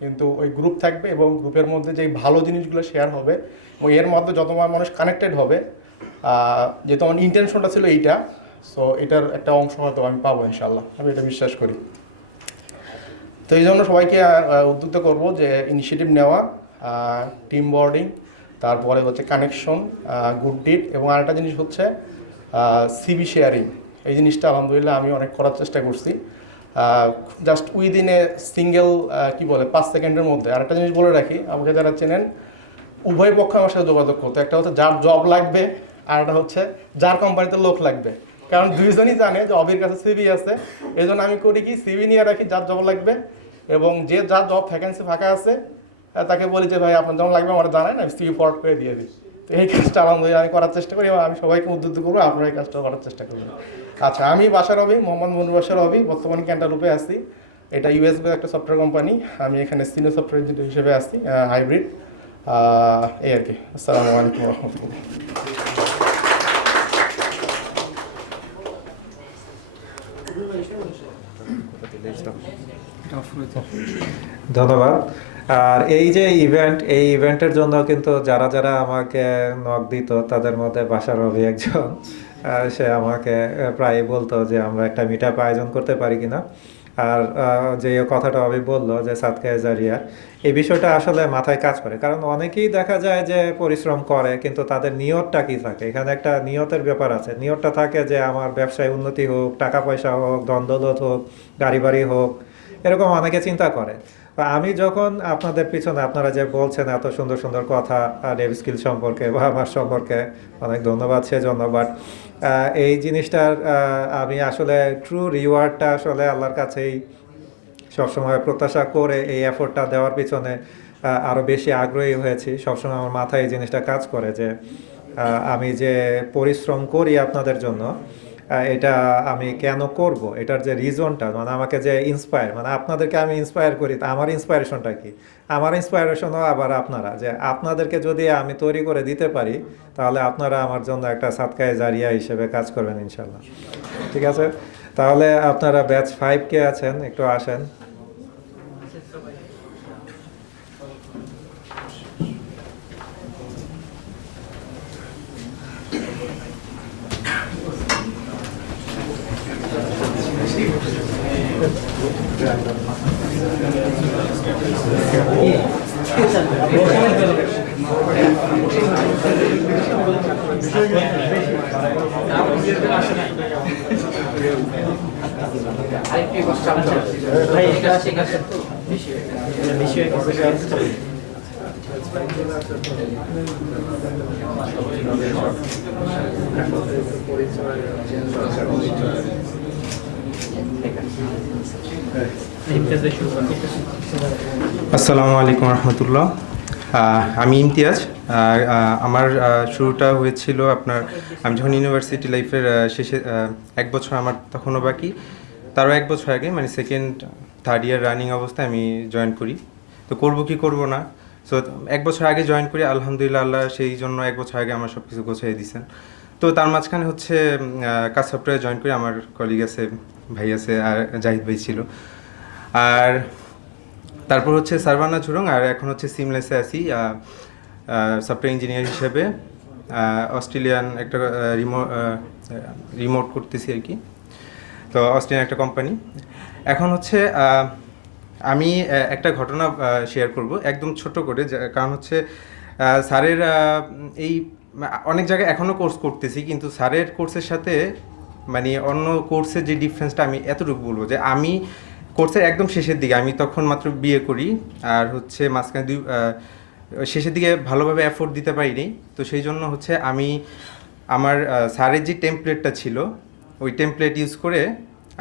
কিন্তু ওই গ্রুপ থাকবে এবং গ্রুপের মধ্যে যেই ভালো জিনিসগুলো শেয়ার হবে এবং এর মধ্যে যত মানুষ কানেক্টেড হবে, যেহেতু আমার ইন্টেনশনটা ছিল এইটা, সো এটার একটা অংশ হয়তো আমি পাবো ইনশাল্লাহ, আমি এটা বিশ্বাস করি। তো এই জন্য সবাইকে উদ্বুদ্ধ করবো যে ইনিশিয়েটিভ নেওয়া, টিম বর্ডিং, তারপরে হচ্ছে কানেকশন, গুড ডিড, এবং আরেকটা জিনিস হচ্ছে সিভি শেয়ারিং। এই জিনিসটা আলহামদুলিল্লাহ আমি অনেক করার চেষ্টা করছি, জাস্ট উইদিন এ সিঙ্গেল 5 সেকেন্ডের মধ্যে। আরেকটা জিনিস বলে রাখি, আমাকে যারা চেনেন, উভয় পক্ষ আমার সাথে যোগাযোগ করতে। একটা হচ্ছে যার জব লাগবে, আর একটা হচ্ছে যার কোম্পানিতে লোক লাগবে। কারণ দুইজনই জানে যে অবির কাছে সিভি আছে, এই জন্য আমি করি কি, সিভি নিয়ে রাখি যার জব লাগবে, এবং যার জব ভ্যাকেন্সি ফাঁকা আছে তাকে বলি যে ভাই আপনার যখন লাগবে আমার জানায় না, আমি সিভি ফরওয়ার্ড করে দিয়ে দিই। তো এই কাজটা আলহামদুলিল্লাহ আমি করার চেষ্টা করি, এবং আমি সবাইকে উদ্বুদ্ধ করবো আপনারা এই কাজটা করার চেষ্টা করবেন। আচ্ছা, আমি বাশার রবি, মোহাম্মদ মনির বাশার রবি, বর্তমানে ক্যান্টালুপে আছি। এটা ইউএসএ একটা সফটওয়্যার কোম্পানি। আমি এখানে সিনিয়র সফটওয়্যার ইঞ্জিনিয়ার হিসেবে আছি, হাইব্রিড, এই আর কি। আসসালামু আলাইকুম রহমতুল্লাহ। ধন্যবাদ। আর এই যে এই ইভেন্টের জন্য কিন্তু যারা যারা আমাকে নক দিত তাদের মধ্যে বাশার রবি একজন। সে আমাকে প্রায় বলতো যে আমরা একটা মিট আপ আয়োজন করতে পারি কিনা। আর যে কথাটা আমি বললো যে সাদকায়ে জারিয়া, এই বিষয়টা আসলে মাথায় কাজ করে, কারণ অনেকেই দেখা যায় যে পরিশ্রম করে কিন্তু তাদের নিয়তটা কি থাকে, এখানে একটা নিয়তের ব্যাপার আছে। নিয়তটা থাকে যে আমার ব্যবসায় উন্নতি হোক, টাকা পয়সা হোক, ধন দৌলত হোক, গাড়ি বাড়ি হোক, এরকম অনেকে চিন্তা করে। তো আমি যখন আপনাদের পিছনে আপনারা যে বলছেন এত সুন্দর সুন্দর কথা ডেভ স্কিল সম্পর্কে বা আমার সম্পর্কে, অনেক ধন্যবাদ সেজন্য। বাট এই জিনিসটার আমি আসলে ট্রু রিওয়ার্ডটা আসলে আল্লাহর কাছেই সবসময় প্রত্যাশা করে এই এফোর্টটা দেওয়ার পিছনে আরও বেশি আগ্রহী হয়েছি। সবসময় আমার মাথায় এই জিনিসটা কাজ করে যে আমি যে পরিশ্রম করি আপনাদের জন্য, এটা আমি কেন করব, এটার যে রিজনটা, মানে আমাকে যে ইন্সপায়ার, মানে আপনাদেরকে আমি ইন্সপায়ার করি, তা আমার ইন্সপায়ারেশনটা কি? আমার ইন্সপায়ারেশনও আবার আপনারা, যে আপনাদেরকে যদি আমি তৈরি করে দিতে পারি তাহলে আপনারা আমার জন্য একটা সাদকায়ে জারিয়া হিসেবে কাজ করবেন ইনশাল্লাহ। ঠিক আছে, তাহলে আপনারা ব্যাচ 5 কে আছেন, একটু আসেন। আসসালামু আলাইকুম রহমতুল্লাহ। আমি ইমতিয়াজ। আমার শুরুটা হয়েছিল আমি যখন ইউনিভার্সিটি লাইফের শেষে 1 বছর আমার তখনও বাকি, তারও 1 বছর আগে মানে সেকেন্ড থার্ড ইয়ার রানিং অবস্থায় আমি জয়েন করি। তো করবো কি করবো না, সো 1 বছর আগে জয়েন করি, আলহামদুলিল্লাহ আল্লাহ সেই জন্য 1 বছর আগে আমার সব কিছু গোছাই দিয়েছেন। তো তার মাঝখানে কাজ সফটওয়্যারে জয়েন করি, আমার কলিগ আছে, ভাই আছে, আর জাহিদ ভাই ছিল। আর তারপর সারভানা ঝুরং, আর এখন সিমলেসে আছি সফটওয়্যার ইঞ্জিনিয়ার হিসেবে। অস্ট্রেলিয়ান একটা রিমোট করতেছি আর কি। তো অস্ট্রেলিয়ান একটা কোম্পানি। এখন আমি একটা ঘটনা শেয়ার করব একদম ছোট করে, কারণ স্যারের এই অনেক জায়গায় এখনও কোর্স করতেছি, কিন্তু স্যারের কোর্সের সাথে মানে অন্য কোর্সের যে ডিফারেন্সটা আমি এতটুকু বলবো যে আমি কোর্সের একদম শেষের দিকে, আমি তখন মাত্র বিয়ে করি, আর মাঝখানে শেষের দিকে ভালোভাবে এফোর্ট দিতে পারিনি। তো সেই জন্য আমি আমার স্যারের যে টেমপ্লেটটা ছিল ওই টেমপ্লেট ইউজ করে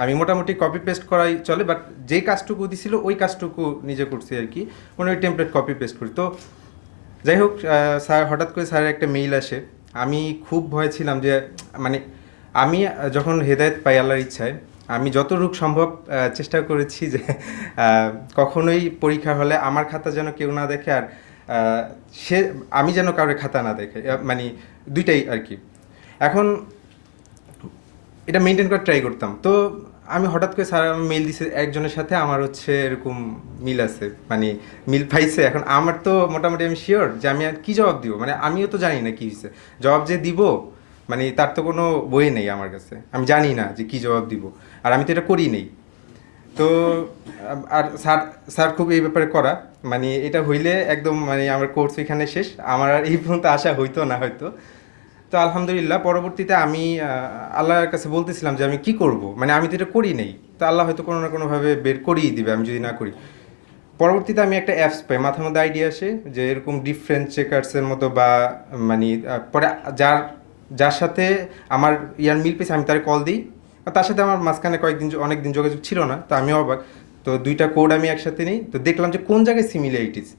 আমি মোটামুটি কপি পেস্ট করাই চলে, বাট যেই কাজটুকু দিছিল ওই কাজটুকু নিজে করছি আর কি, মানে ওই টেমপ্লেট কপি পেস্ট করি। তো যাই হোক, স্যার হঠাৎ করে স্যারের একটা মেইল আসে। আমি খুব ভয় ছিলাম যে মানে আমি যখন হেদায়েত পাই আল্লাহর ইচ্ছায়, আমি যতটুকু সম্ভব চেষ্টা করেছি যে কখনোই পরীক্ষা হলে আমার খাতা যেন কেউ না দেখে, আর আমি যেন কারোর খাতা না দেখে, মানে দুইটাই আর কি। এখন এটা মেনটেন করে ট্রাই করতাম। তো আমি হঠাৎ করে স্যার মেইল দিছে একজনের সাথে আমার এরকম মিল আছে, মানে মিল পাইছে। এখন আমার তো মোটামুটি আমি শিওর যে আমি আর কী জবাব দিব, মানে আমিও তো জানি না কী হয়েছে, জবাব যে দিব মানে তার তো কোনো বই নেই আমার কাছে, আমি জানি না যে কী জবাব দিব, আর আমি তো এটা করি নেই। তো আর স্যার খুব এই ব্যাপারে করা, মানে এটা হইলে একদম মানে আমার কোর্স এখানে শেষ, আমার আর এই পর্যন্ত আশা হইতো না হয়তো। তো আলহামদুলিল্লাহ পরবর্তীতে আমি আল্লাহর কাছে বলতেছিলাম যে আমি কি করব, মানে আমি তো এটা করি নেই, তো আল্লাহ হয়তো কোনো না কোনোভাবে বের করিয়ে দিবে আমি যদি না করি। পরবর্তীতে আমি একটা অ্যাপস পাই, মাথার মধ্যে আইডিয়া আসে যে এরকম ডিফারেন্ট চেকার্সের মতো, বা মানে পরে যার সাথে আমার মিল পেয়েছে আমি তার কল দিই, তার সাথে আমার মাঝখানে অনেক দিন যোগাযোগ ছিল না, তো আমিও অবাক। তো 2টা কোড আমি একসাথে নিই, তো দেখলাম যে কোন জায়গায় সিমিলারিটিস,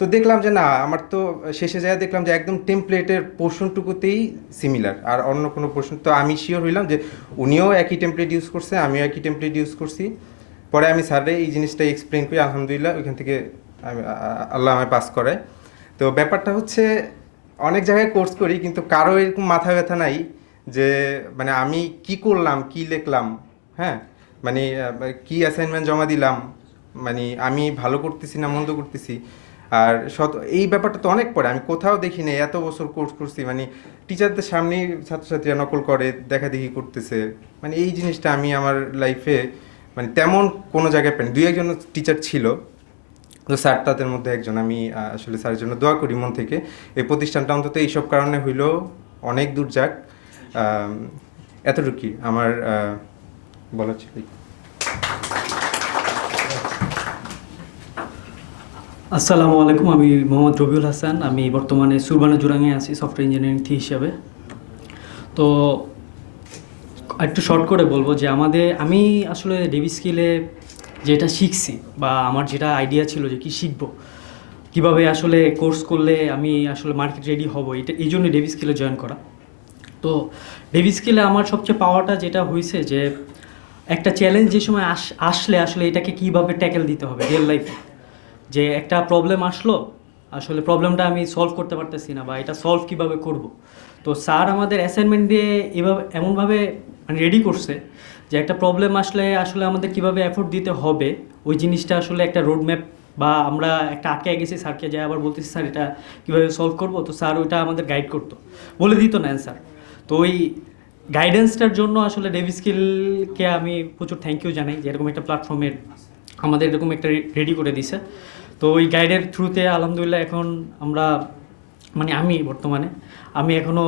তো দেখলাম যে না, আমার তো শেষে যায় দেখলাম যে একদম টেমপ্লেটের পোর্শনটুকুতেই সিমিলার, আর অন্য কোনো পোর্শন। তো আমি শিওর হইলাম যে উনিও একই টেমপ্লেট ইউজ করছে, আমিও একই টেমপ্লেট ইউজ করছি। পরে আমি স্যারে এই জিনিসটা এক্সপ্লেন করি, আলহামদুলিল্লাহ ওইখান থেকে আল্লাহ আমায় পাস করায়। তো ব্যাপারটা অনেক জায়গায় কোর্স করি কিন্তু কারো এরকম মাথা ব্যথা নাই যে মানে আমি কি করলাম, কি লিখলাম, হ্যাঁ, মানে কি অ্যাসাইনমেন্ট জমা দিলাম, মানে আমি ভালো করতেছি না মন্দ করতেছি। আর এই ব্যাপারটা তো অনেক পরে, আমি কোথাও দেখি না, এত বছর কোর্স করছি, মানে টিচারদের সামনেই ছাত্রছাত্রীরা নকল করে দেখাদেখি করতেছে, মানে এই জিনিসটা আমি আমার লাইফে মানে তেমন কোনো জায়গায় পাইনি, 2-1 টিচার ছিল, তো স্যার তাদের মধ্যে একজন। আমি আসলে স্যারের জন্য দোয়া করি মন থেকে, এই প্রতিষ্ঠানটা অন্তত এইসব কারণে হইলেও অনেক দূর যাক। এতটুকুই আমার বলার ছিল। আসসালামু আলাইকুম, আমি মোহাম্মদ রবিউল হাসান। আমি বর্তমানে সুরবানা জুরাঙে আছি সফটওয়্যার ইঞ্জিনিয়ারিং হিসাবে। তো একটু শর্ট করে বলবো যে আমি আসলে ডেভি স্কিলে যেটা শিখছি বা আমার যেটা আইডিয়া ছিল যে কি শিখবো, কীভাবে আসলে কোর্স করলে আমি আসলে মার্কেট রেডি হব, এই জন্য ডেভি স্কিলে জয়েন করা। তো ডেভি স্কিলে আমার সবচেয়ে পাওয়াটা যেটা হয়েছে যে একটা চ্যালেঞ্জ যে সময় আসলে আসলে এটাকে কীভাবে ট্যাকেল দিতে হবে রিয়েল লাইফে। যে একটা প্রবলেম আসলো, আসলে প্রবলেমটা আমি সলভ করতে পারতেছি না বা এটা সলভ কীভাবে করব। তো স্যার আমাদের অ্যাসাইনমেন্ট দিয়ে এমনভাবে মানে রেডি করছে যে একটা প্রবলেম আসলে আমাদের কীভাবে এফোর্ট দিতে হবে, ওই জিনিসটা আসলে একটা রোড ম্যাপ বা আমরা একটা আটকে গেছি, স্যারকে যাই আবার বলতেছি স্যার এটা কীভাবে সলভ করবো, তো স্যার ওইটা আমাদের গাইড করতো, বলে দিত না অ্যান্সার। তো ওই গাইডেন্সটার জন্য আসলে ডেভি স্কিলকে আমি প্রচুর থ্যাংক ইউ জানাই যে এরকম একটা প্ল্যাটফর্মের আমাদের এরকম একটা রেডি করে দিছে। তো ওই গাইডের থ্রুতে আলহামদুলিল্লাহ এখন আমি বর্তমানে এখনও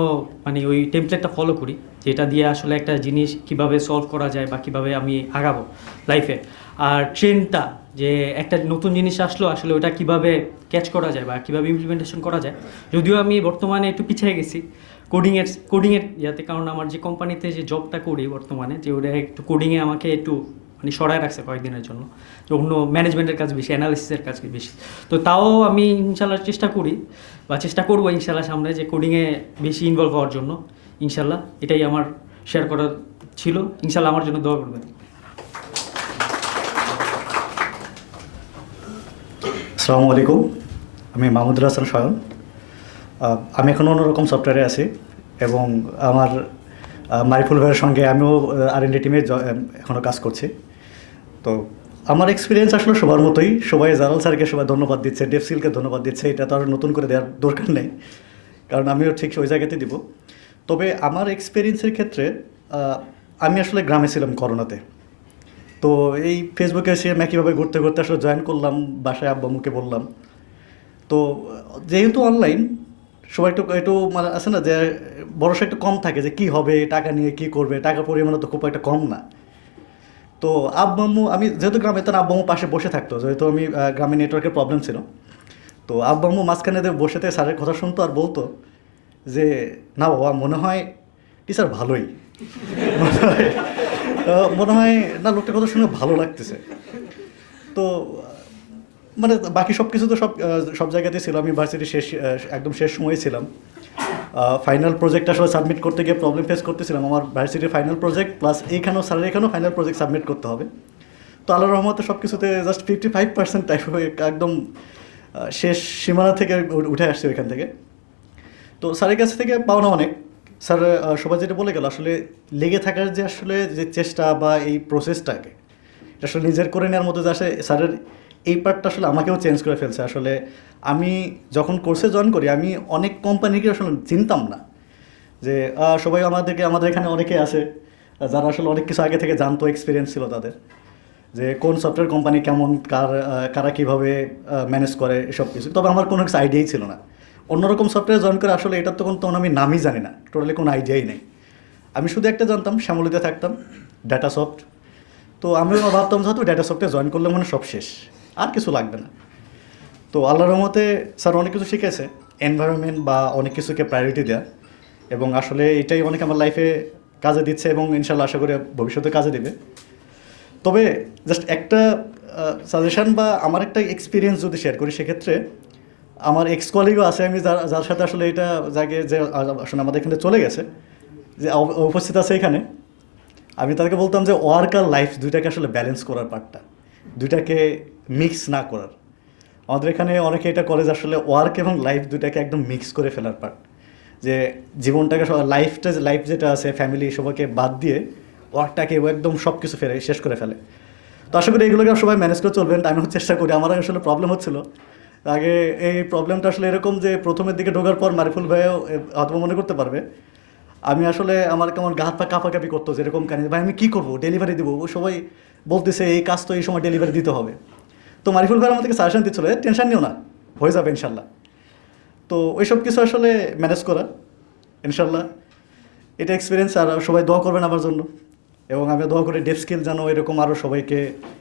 ওই টেমপ্লেটটা ফলো করি, যেটা দিয়ে আসলে একটা জিনিস কিভাবে সলভ করা যায় বা কীভাবে আমি আগাবো লাইফে। আর ট্রেন্ডটা যে একটা নতুন জিনিস আসলে ওটা কিভাবে ক্যাচ করা যায় বা কীভাবে ইমপ্লিমেন্টেশন করা যায়। যদিও আমি বর্তমানে একটু পিছিয়ে গেছি কোডিংয়ের ইয়াতে, কারণ আমার যে কোম্পানিতে যে জবটা করি বর্তমানে, যে ওটা একটু কোডিংয়ে আমাকে একটু সরায় রাখছে কয়েকদিনের জন্য, যে অন্য ম্যানেজমেন্টের কাজ বেশি, অ্যানালিসিসের কাজ বেশি। তো তাও আমি ইনশাল্লাহ চেষ্টা করবো ইনশাল্লাহ সামনে যে কোডিংয়ে বেশি ইনভলভ হওয়ার জন্য। ইনশাল্লাহ এটাই আমার শেয়ার করার ছিল। ইনশাল্লাহ আমার জন্য দোয়া করবেন। আসসালামু আলাইকুম, আমি মাহমুদুর হাসান স্বয়ন। আমি এখন অন্যরকম সফটওয়্যারে আছি এবং আমার মারিফুল ভাইয়ের সঙ্গে আমিও R&D টিমে এখনও কাজ করছি। তো আমার এক্সপিরিয়েন্স আসলে সবার মতোই, সবাই জালাল স্যারকে সবাই ধন্যবাদ দিচ্ছে, ডেভস্কিলকে ধন্যবাদ দিচ্ছে, এটা তো আর নতুন করে দেওয়ার দরকার নেই, কারণ আমিও ঠিক ওই জায়গাতে দিব। তবে আমার এক্সপিরিয়েন্সের ক্ষেত্রে আমি আসলে গ্রামে ছিলাম করোনাতে। তো এই ফেসবুকে এসে কীভাবে ঘুরতে ঘুরতে আসলে জয়েন করলাম, বাসায় আব্বা আম্মুকে বললাম। তো যেহেতু অনলাইন সবাই একটু আছে না যে ভরসা একটু কম থাকে যে কী হবে, টাকা নিয়ে কী করবে, টাকার পরিমাণও তো খুব একটা কম না। তো আব্বা আম্মু, আমি যেহেতু গ্রামে, তো আব্বা আম্মু পাশে বসে থাকতো, যেহেতু আমি গ্রামে নেটওয়ার্কের প্রবলেম ছিল। তো আব্বা আম্মু মাঝখানে বসে থেকে স্যারের কথা শুনতো আর বলতো যে না বাবা, মনে হয় টিচার ভালোই, মনে হয় না লোকটার কথা শুনে ভালো লাগতেছে। তো বাকি সব কিছু তো সব জায়গাতেই ছিল। আমি ভার্সিটি একদম শেষ সময়ে ছিলাম। ফাইনাল প্রজেক্ট আসলে সাবমিট করতে গিয়ে প্রবলেম ফেস করতেছিলাম। আমার ভার্সিটির ফাইনাল প্রজেক্ট প্লাস স্যারের ফাইনাল প্রজেক্ট সাবমিট করতে হবে। তো আল্লাহর রহমতে সব কিছুতে জাস্ট 55% টাইপ হয়ে একদম শেষ সীমানা থেকে উঠে আসছে ওইখান থেকে। তো স্যারের কাছ থেকে পাওনা অনেক। স্যার সবাই যেটা বলে গেল, আসলে লেগে থাকার যে আসলে যে চেষ্টা বা এই প্রসেসটাকে আসলে নিজের করে নেওয়ার মতো যে আসলে স্যারের এই পার্টটা আসলে আমাকেও চেঞ্জ করে ফেলছে। আসলে আমি যখন কোর্সে জয়েন করি, আমি অনেক কোম্পানিকে আসলে চিনতাম না, যে সবাই আমাদের এখানে অনেকে আছে যারা আসলে অনেক কিছু আগে থেকে জানতো, এক্সপিরিয়েন্স ছিল তাদের, যে কোন সফটওয়্যার কোম্পানি কেমন, কারা কীভাবে ম্যানেজ করে এসব কিছু। তবে আমার কোনো কিছু আইডিয়াই ছিল না। অন্যরকম সফটওয়্যার জয়েন করে আসলে এটার তখন আমি নামই জানি না, টোটালি কোনো আইডিয়াই নেই। আমি শুধু একটা জানতাম, শ্যামলীতে থাকতাম, ডাটা সফট। তো আমিও ভাবতাম যেহেতু ডাটা সফটে জয়েন করলে সব শেষ, আর কিছু লাগবে না। তো আল্লাহর রহমতে স্যার অনেক কিছু শিখেছে, এনভায়রনমেন্ট বা অনেক কিছুকে প্রায়োরিটি দেওয়া, এবং আসলে এটাই অনেক আমার লাইফে কাজে দিচ্ছে এবং ইনশাল্লাহ আশা করি ভবিষ্যতে কাজে দেবে। তবে জাস্ট একটা সাজেশান বা আমার একটা এক্সপিরিয়েন্স যদি শেয়ার করি, সেক্ষেত্রে আমার এক্স কলিগও আছে, আমি যার সাথে আসলে এটা জায়গায় যে আসলে আমাদের এখানে চলে গেছে, যে উপস্থিত আছে এখানে, আমি তাদেরকে বলতাম যে ওয়ার্ক আর লাইফ দুইটাকে আসলে ব্যালেন্স করার পার্টটা, দুইটাকে মিক্স না করার। আমাদের এখানে অনেকে এটা করে যে আসলে ওয়ার্ক এবং লাইফ দুইটাকে একদম মিক্স করে ফেলার পার্ট, যে জীবনটাকে লাইফ যেটা আছে ফ্যামিলি সবাইকে বাদ দিয়ে ওয়ার্কটাকে একদম সব কিছু শেষ করে ফেলে। তো আশা করি এগুলোকে সবাই ম্যানেজ করে চলবেন, আমিও চেষ্টা করি। আমার আসলে প্রবলেম হচ্ছিল আগে, এই প্রবলেমটা আসলে এরকম যে প্রথমের দিকে ঢোকার পর মারিফুল ভাইও হয়তো মনে করতে পারবে, আমি আসলে আমার কেমন গা হাত পা কাঁপাকাঁপি করতো, যেরকম কানি ভাই আমি কী করবো, ডেলিভারি দেবো, সবাই বলতেছে এই কাজ তো এই সময় ডেলিভারি দিতে হবে। তো মারিফুল ভাই আমাদেরকে সাজেশন দিচ্ছিল, টেনশন নিও না, হয়ে যাবে ইনশাল্লাহ। তো ওই সব কিছু আসলে ম্যানেজ করা ইনশাল্লাহ, এটা এক্সপিরিয়েন্স। আর সবাই দোয়া করবেন আমার জন্য, এবং আমি দোয়া করি ডেভ স্কিল যেন এরকম আরও সবাইকে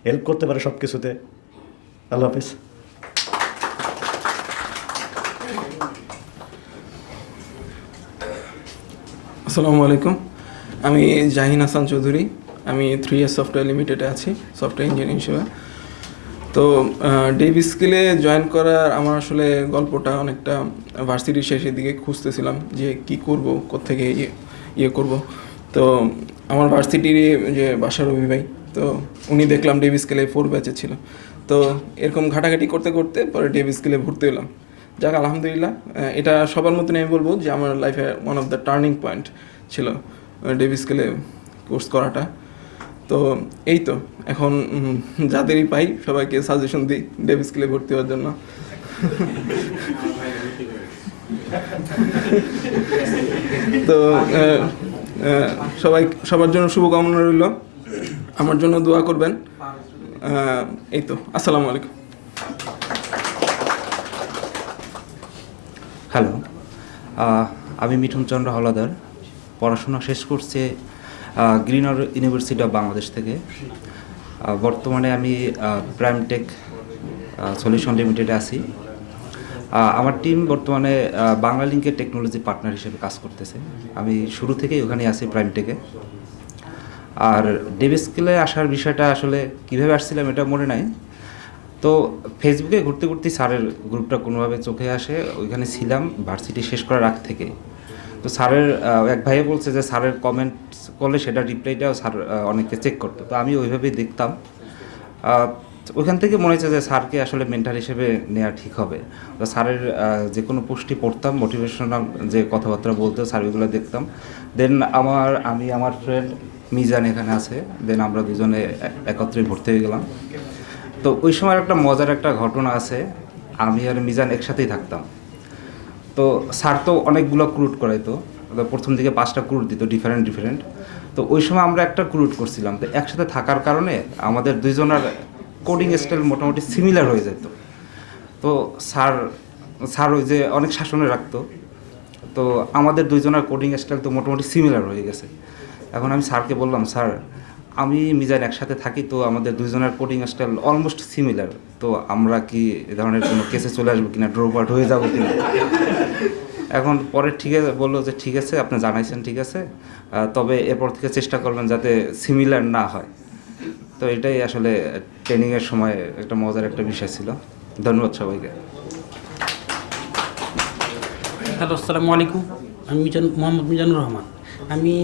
হেল্প করতে পারে সব কিছুতে। আল্লাহ হাফিজ। আসসালামু আলাইকুম, আমি জাহিন হাসান চৌধুরী। আমি 3S সফটওয়্যার লিমিটেডে আছি সফটওয়্যার ইঞ্জিনিয়ার হিসেবে। তো ডেভ স্কিলে জয়েন করার আমার আসলে গল্পটা অনেকটা ভার্সিটির শেষের দিকে খুঁজতেছিলাম যে কি করব, কোত্থেকে ইয়ে করব। তো আমার ভার্সিটির যে বাসার অভিভাই, তো উনি দেখলাম ডেভ স্কিলে 4 ব্যাচে ছিল। তো এরকম ঘাটাঘাটি করতে করতে পরে ডেভ স্কিলে ভর্তি হলাম। যাক আলহামদুলিল্লাহ, এটা সবার মতন আমি বলবো যে আমার লাইফে one of the turning point ছিল ডেভ স্কিলে কোর্স করাটা। তো এই তো এখন যাদেরই পাই সবাইকে সাজেশন দিই ডেভ স্কিলে ভর্তি হওয়ার জন্য। তো সবার জন্য শুভকামনা রইল, আমার জন্য দোয়া করবেন। এই তো, আসসালামু আলাইকুম। হ্যালো, আমি মিঠুন চন্দ্র হলাদার, পড়াশোনা শেষ করছে গ্রিন ইউনিভার্সিটি অফ বাংলাদেশ থেকে। বর্তমানে আমি প্রাইম টেক সলিউশন লিমিটেডে আছি। আমার টিম বর্তমানে বাংলা লিঙ্কের টেকনোলজি পার্টনার হিসেবে কাজ করতেছে। আমি শুরু থেকেই ওখানে আছি প্রাইম টেকে। আর ডেভ স্কিলে আসার বিষয়টা আসলে কীভাবে আসছিলাম এটা মনে নাই। তো ফেসবুকে ঘুরতে ঘুরতে স্যারের গ্রুপটা কোনোভাবে চোখে আসে, ওইখানে ছিলাম ভার্সিটি শেষ করার আগ থেকে। তো স্যারের এক ভাইয়ে বলছে যে স্যারের কমেন্টস করলে সেটা রিপ্লাইটাও স্যার অনেকে চেক করতো। তো আমি ওইভাবেই দেখতাম। ওইখান থেকে মনে হচ্ছে যে স্যারকে আসলে মেন্টার হিসেবে নেওয়া ঠিক হবে। তো স্যারের যে কোনো পোস্টই পড়তাম, মোটিভেশনাল যে কথাবার্তা বলতো স্যার ওইগুলো দেখতাম। দেন আমি আমার ফ্রেন্ড মিজান এখানে আছে, দেন আমরা দুজনে একত্রে ভর্তি হয়ে গেলাম। তো ওই সময় একটা মজার একটা ঘটনা আছে, আমি আর মিজান একসাথেই থাকতাম। তো স্যার তো অনেকগুলো ক্রুট করাইতো, প্রথম দিকে 5টা ক্রুট দিত ডিফারেন্ট। তো ওই সময় আমরা একটা ক্রুট করছিলাম। তো একসাথে থাকার কারণে আমাদের দুইজনের কোডিং স্টাইল মোটামুটি সিমিলার হয়ে যেত। তো স্যার ওই যে অনেক শাসনে রাখতো। তো আমাদের দুইজনের কোডিং স্টাইল তো মোটামুটি সিমিলার হয়ে গেছে। এখন আমি স্যারকে বললাম, স্যার আমি মিজান একসাথে থাকি, তো আমাদের দুইজনের কোডিং স্টাইল অলমোস্ট সিমিলার, তো আমরা কি এ ধরনের কোনো কেসে চলে আসবো কিনা, ড্রপ আউট হয়ে যাবো কিনা। এখন পরে ঠিক আছে বললো যে ঠিক আছে, আপনি জানাইছেন ঠিক আছে, তবে এরপর থেকে চেষ্টা করবেন যাতে সিমিলার না হয়। তো এটাই আসলে ট্রেনিংয়ের সময় একটা মজার একটা বিষয় ছিল। ধন্যবাদ সবাইকে। হ্যালো, আসসালামু আলাইকুম। আমি মোহাম্মদ মিজানুর রহমান। আমি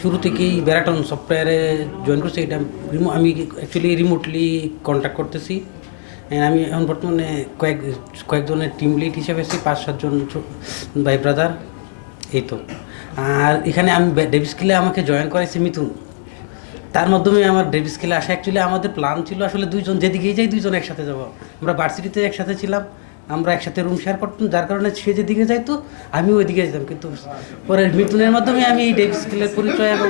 শুরু থেকেই ব্যারাটন সফটওয়্যারে জয়েন করছি। এটা আমি অ্যাকচুয়ালি রিমোটলি কন্ট্যাক্ট করতেছি। আমি এখন বর্তমানে কয়েকজনের টিম লিড হিসেবে আছি, 5-7 জন ভাই ব্রাদার, এই তো। আর এখানে আমি ডেভ স্কিলে আমাকে জয়েন করাইছি মিথুন। তার মাধ্যমে আমার ডেভ স্কিলে আসা অ্যাকচুয়ালি আমাদের প্ল্যান ছিল আসলে দুইজন যেদিকেই যাই দুইজন একসাথে যাবো। আমরা ভার্সিটিতে একসাথে ছিলাম, আমরা একসাথে রুম শেয়ার করতাম, যার কারণে সে যেদিকে যাইতো আমি ওইদিকে যেতাম। কিন্তু পরে মিথুনের মাধ্যমে আমি এই ডেভ স্কিলের পরিচয়, এবং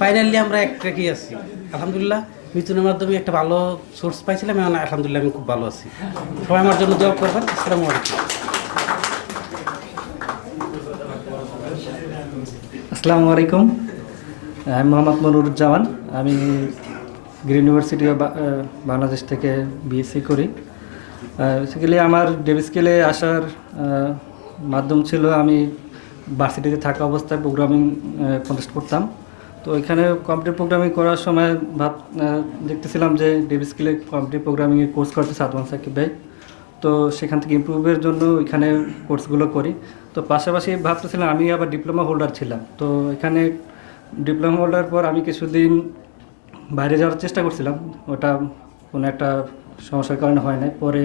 ফাইনালি আমরা এক ট্র্যাকেই আছি আলহামদুলিল্লাহ। মিথুনের মাধ্যমে একটা ভালো সোর্স পাইছিলাম, এবং আলহামদুলিল্লাহ আমি খুব ভালো আছি। সবাই আমার জন্য দোয়া করবেন। আসসালামু আলাইকুম। আসসালামু আলাইকুম, আমি মোহাম্মদ মনিরুজ্জামান। আমি গ্রিন ইউনিভার্সিটি অফ বাংলাদেশ থেকে বিএসসি করি। বেসিক্যালি আমার ডেভ স্কিলে আসার মাধ্যম ছিল আমি ভার্সিটিতে থাকা অবস্থায় প্রোগ্রামিং কন্টেস্ট করতাম। তো এখানে কম্পিউটার প্রোগ্রামিং করার সময় দেখতেছিলাম যে ডেভ স্কিলে কম্পিউটার প্রোগ্রামিংয়ের কোর্স করতেছে আদওয়ান সাকিব ভাই। তো সেখান থেকে ইমপ্রুভের জন্য এখানে কোর্সগুলো করি। তো পাশাপাশি ভাবতেছিলাম, আমি আবার ডিপ্লোমা হোল্ডার ছিলাম। তো এখানে ডিপ্লোমা হোল্ডার পর আমি কিছুদিন বাইরে যাওয়ার চেষ্টা করছিলাম, ওটা কোনো একটা সমস্যার কারণে হয় নাই। পরে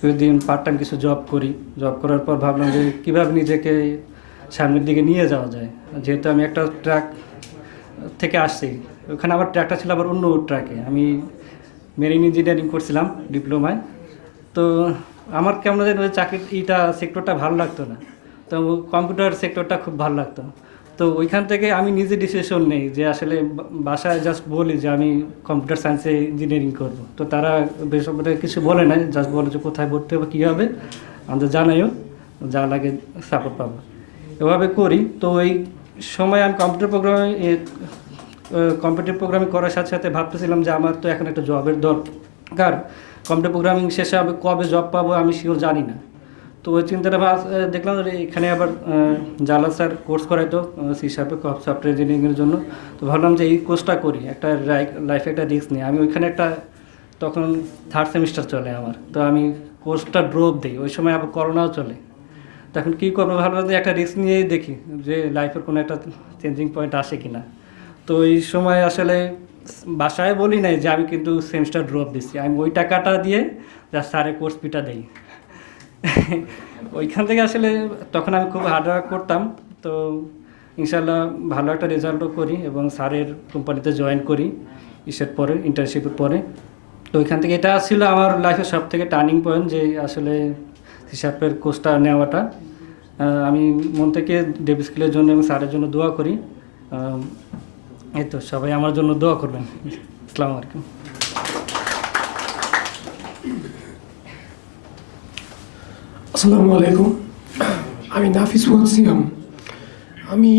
কিছুদিন পার্ট টাইম কিছু জব করি। জব করার পর ভাবলাম যে কীভাবে নিজেকে সামনের দিকে নিয়ে যাওয়া যায়, যেহেতু আমি একটা ট্র্যাক থেকে আসছি। ওখানে আবার ট্র্যাকটা ছিল আবার অন্য ট্র্যাকে। আমি মেরিন ইঞ্জিনিয়ারিং করছিলাম ডিপ্লোমায়। তো আমার কেমন যেন চাকরির সেক্টরটা ভালো লাগতো না, তো কম্পিউটার সেক্টরটা খুব ভালো লাগতো। তো ওইখান থেকে আমি নিজে ডিসিশন নেই যে আসলে বাসায় জাস্ট বলি যে আমি কম্পিউটার সায়েন্সে ইঞ্জিনিয়ারিং করব। তো তারা বেসরকারি কিছু বলে না, জাস্ট বলে যে কোথায় ভর্তি হবে কী হবে আমাদের জানাইও, যা লাগে সাপোর্ট পাবো, এভাবে করি। তো এই সময় আমি কম্পিউটার প্রোগ্রামিং করার সাথে সাথে ভাবতেছিলাম যে আমার তো এখন একটা জবের দরকার। কম্পিউটার প্রোগ্রামিং শেষে আমি কবে জব পাবো আমি শিওর জানি না। তো ওই চিন্তাটা দেখলাম যে এখানে আবার জালাল স্যার কোর্স করাইতো C# সফটওয়্যার ইঞ্জিনিয়ারিংয়ের জন্য। তো ভাবলাম যে এই কোর্সটা করি, একটা লাইফে একটা রিস্ক নিই। আমি ওইখানে তখন 3rd সেমিস্টার চলে আমার, তো আমি কোর্সটা ড্রপ দিই। ওই সময় আবার করোনাও চলে, তখন কী করবো ভাবলাম যে একটা রিস্ক নিয়েই দেখি যে লাইফের কোনো একটা চেঞ্জিং পয়েন্ট আসে কি না। তো এই সময় আসলে বাসায় বলি নাই যে আমি কিন্তু সেমিস্টার ড্রপ দিচ্ছি, আমি ওই টাকাটা দিয়ে যা স্যারের কোর্স ফিটা দিই। ওইখান থেকে আসলে তখন আমি খুব হার্ড ওয়ার্ক করতাম। তো ইনশাল্লাহ ভালো একটা রেজাল্টও করি এবং স্যারের কোম্পানিতে জয়েন করি পরে, ইন্টার্নশিপের পরে। তো ওইখান থেকে এটা ছিল আমার লাইফের সব থেকে টার্নিং পয়েন্ট, যে আসলে C# কোর্সটা নেওয়াটা। আমি মন থেকে ডেভ স্কিলের জন্য এবং স্যারের জন্য দোয়া করি। এই তো, সবাই আমার জন্য দোয়া করবেন। আসসালামু আলাইকুম। আসসালামু আলাইকুম, আমি নাফিস সিয়াম। আমি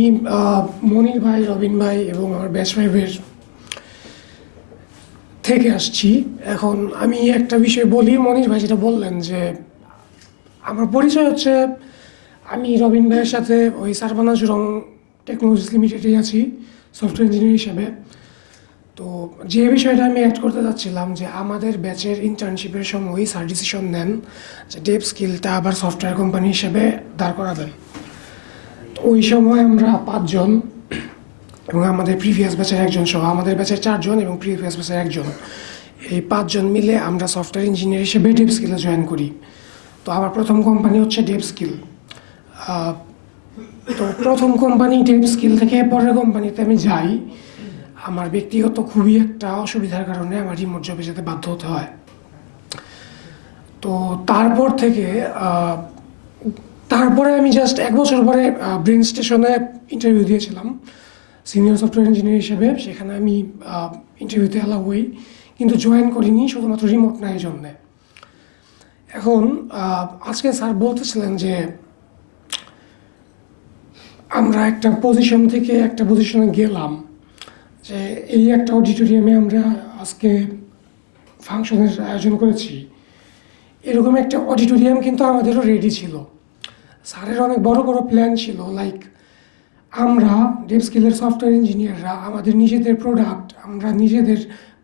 মনির ভাই, রবিন ভাই এবং আমার ব্যাচ 5-এর থেকে আসছি। এখন আমি একটা বিষয় বলি, মনির ভাই যেটা বললেন যে আমার পরিচয় হচ্ছে, আমি রবিন ভাইয়ের সাথে ওই সারবানা জুরং টেকনোলজিস লিমিটেডেই আছি সফটওয়্যার ইঞ্জিনিয়ার হিসেবে। তো যে বিষয়টা আমি অ্যাড করতে চাচ্ছিলাম যে আমাদের ব্যাচের ইন্টার্নশিপের সময় স্যার ডিসিশন নেন যে ডেভ স্কিলটা আবার সফটওয়্যার কোম্পানি হিসেবে দাঁড় করাবেন। তো ওই সময় আমরা 5 জন এবং আমাদের প্রিভিয়াস ব্যাচের 1 জন সহ, আমাদের ব্যাচের 4 জন এবং প্রিভিয়াস ব্যাচের 1 জন, এই 5 জন মিলে আমরা সফটওয়্যার ইঞ্জিনিয়ার হিসেবে ডেভ স্কিলে জয়েন করি। তো আমার প্রথম কোম্পানি হচ্ছে ডেভ স্কিল। তো প্রথম কোম্পানি ডেভ স্কিল থেকে পরের কোম্পানিতে আমি যাই। আমার ব্যক্তিগত খুবই একটা অসুবিধার কারণে আমার রিমোট জবে যেতে বাধ্য হতে হয়। তো তারপরে আমি জাস্ট 1 বছর পরে ব্রেন স্টেশনে ইন্টারভিউ দিয়েছিলাম সিনিয়র সফটওয়্যার ইঞ্জিনিয়ার হিসেবে। সেখানে আমি ইন্টারভিউতে অ্যালাউ হই, কিন্তু জয়েন করিনি শুধুমাত্র রিমোট না এই জন্যে। এখন আজকে স্যার বলতেছিলেন যে আমরা একটা পজিশন থেকে একটা পজিশনে গেলাম, যে এই একটা অডিটোরিয়ামে আমরা আজকে ফাংশনের আয়োজন করেছি। এরকম একটা অডিটোরিয়াম কিন্তু আমাদেরও রেডি ছিল। স্যারের অনেক বড় বড় প্ল্যান ছিল, লাইক আমরা ডেভ স্কিলের সফটওয়্যার ইঞ্জিনিয়াররা আমাদের নিজেদের প্রোডাক্ট, আমরা নিজেদের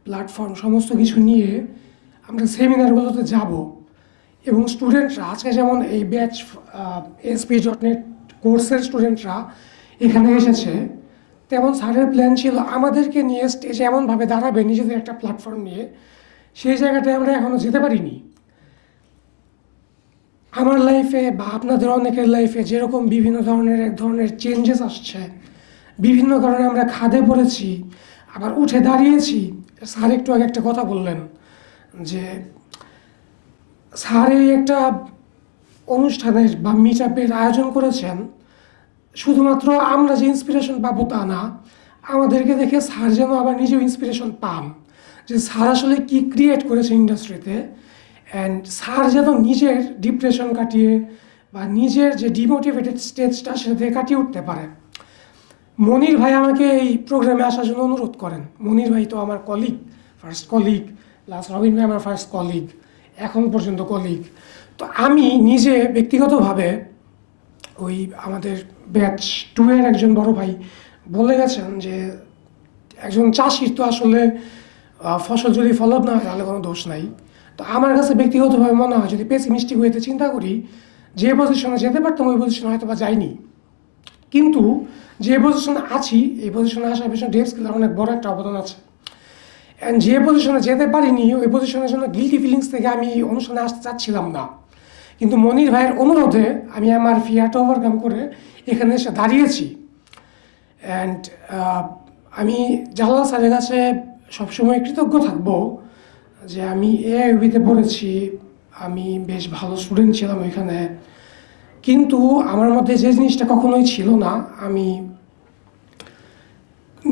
প্ল্যাটফর্ম সমস্ত কিছু নিয়ে আমরা সেমিনারগুলোতে যাব এবং স্টুডেন্টরা আজকে যেমন এই ব্যাচ ASP.NET কোর্সের স্টুডেন্টরা এখানে এসেছে, তেমন স্যারের প্ল্যান ছিল আমাদেরকে নিয়ে স্টেজে এমনভাবে দাঁড়াবে নিজেদের একটা প্ল্যাটফর্ম নিয়ে, সেই জায়গাটায় আমরা এখনও যেতে পারিনি। আমার লাইফে বা আপনাদের অনেকের লাইফে যেরকম বিভিন্ন ধরনের চেঞ্জেস আসছে, বিভিন্ন কারণে আমরা খাদে পড়েছি, আবার উঠে দাঁড়িয়েছি। স্যার একটু আগে একটা কথা বললেন যে স্যার এই একটা অনুষ্ঠানের বা মিট আপের আয়োজন করেছেন, শুধুমাত্র আমরা যে ইন্সপিরেশন পাবো তা না, আমাদেরকে দেখে স্যার যেন আবার নিজেও ইন্সপিরেশন পান যে স্যার আসলে কী ক্রিয়েট করেছে ইন্ডাস্ট্রিতে, অ্যান্ড স্যার যেন নিজের ডিপ্রেশন কাটিয়ে বা নিজের যে ডিমোটিভেটেড স্টেজটা সেটা থেকে কাটিয়ে উঠতে পারে। মনির ভাই আমাকে এই প্রোগ্রামে আসার জন্য অনুরোধ করেন। মনির ভাই তো আমার ফার্স্ট কলিগ, প্লাস রবিন ভাই আমার ফার্স্ট কলিগ, এখন পর্যন্ত কলিগ। তো আমি নিজে ব্যক্তিগতভাবে ওই আমাদের ব্যাচ 2-এর একজন বড় ভাই বলে গেছেন যে একজন চাষির তো আসলে ফসল যদি ফলন না হয় তাহলে কোনো দোষ নাই। তো আমার কাছে ব্যক্তিগতভাবে মনে হয়, যদি পেসিমিস্টিক ওয়েতে চিন্তা করি, যে পজিশনে যেতে পারতাম ওই পজিশনে হয়তো বা যাইনি, কিন্তু যে পজিশনে আছি এই পজিশনে আসার পেছনে ডেভ স্কিলের অনেক বড় একটা অবদান আছে। অ্যান্ড যে পজিশনে যেতে পারিনি ওই পজিশনের জন্য গিল্টি ফিলিংস থেকে আমি অনুষ্ঠানে আসতে চাচ্ছিলাম না, কিন্তু মনির ভাইয়ের অনুরোধে আমি আমার ফিয়ারটা ওভারকাম করে এখানে এসে দাঁড়িয়েছি। অ্যান্ড আমি জালাল স্যারের কাছে সবসময় কৃতজ্ঞ থাকবো যে আমি AIUB-তে পড়েছি, আমি বেশ ভালো স্টুডেন্ট ছিলাম ওইখানে, কিন্তু আমার মধ্যে যে জিনিসটা কখনোই ছিল না, আমি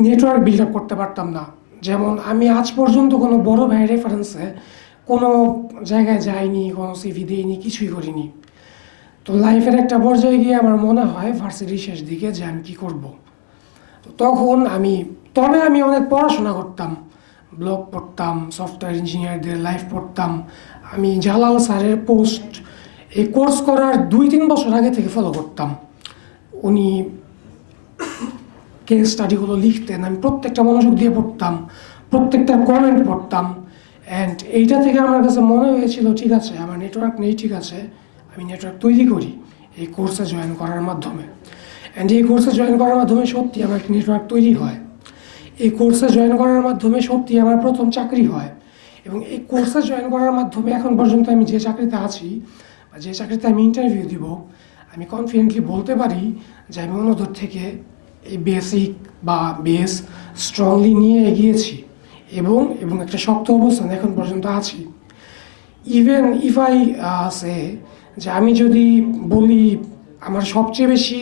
নেটওয়ার্ক বিল্ড আপ করতে পারতাম না। যেমন আমি আজ পর্যন্ত কোনো বড় ভাইয়ের রেফারেন্সে কোনো জায়গায় যাইনি, কোনো সিভি দিইনি, কিছুই করিনি। তো লাইফের একটা পর্যায়ে গিয়ে আমার মনে হয় ভার্সিটির শেষ দিকে যে আমি কী করব। তো তখন তবে আমি অনেক পড়াশোনা করতাম, ব্লগ পড়তাম, সফটওয়্যার ইঞ্জিনিয়ারদের লাইফ পড়তাম। আমি জালাল স্যারের পোস্ট এই কোর্স করার 2-3 বছর আগে থেকে ফলো করতাম। উনি কেস স্টাডিগুলো লিখতেন, আমি প্রত্যেকটা মনোযোগ দিয়ে পড়তাম, প্রত্যেকটা কমেন্ট পড়তাম। অ্যান্ড এইটা থেকে আমার কাছে মনে হয়েছিল ঠিক আছে, আমার নেটওয়ার্ক নেই, ঠিক আছে আমি নেটওয়ার্ক তৈরি করি এই কোর্সে জয়েন করার মাধ্যমে। অ্যান্ড এই কোর্সে জয়েন করার মাধ্যমে সত্যি আমার একটা নেটওয়ার্ক তৈরি হয়। এই কোর্সে জয়েন করার মাধ্যমে সত্যি আমার প্রথম চাকরি হয়। এবং এই কোর্সে জয়েন করার মাধ্যমে এখন পর্যন্ত আমি যে চাকরিতে আছি বা যে চাকরিতে আমি ইন্টারভিউ দিব, আমি কনফিডেন্টলি বলতে পারি যে আমি অন্যদের থেকে এই বেসিক বা বেস স্ট্রংলি নিয়ে এগিয়েছি এবং একটা শক্ত অবস্থান এখন পর্যন্ত আছি। ইভেন ইফ আই সে যে আমি যদি বলি আমার সবচেয়ে বেশি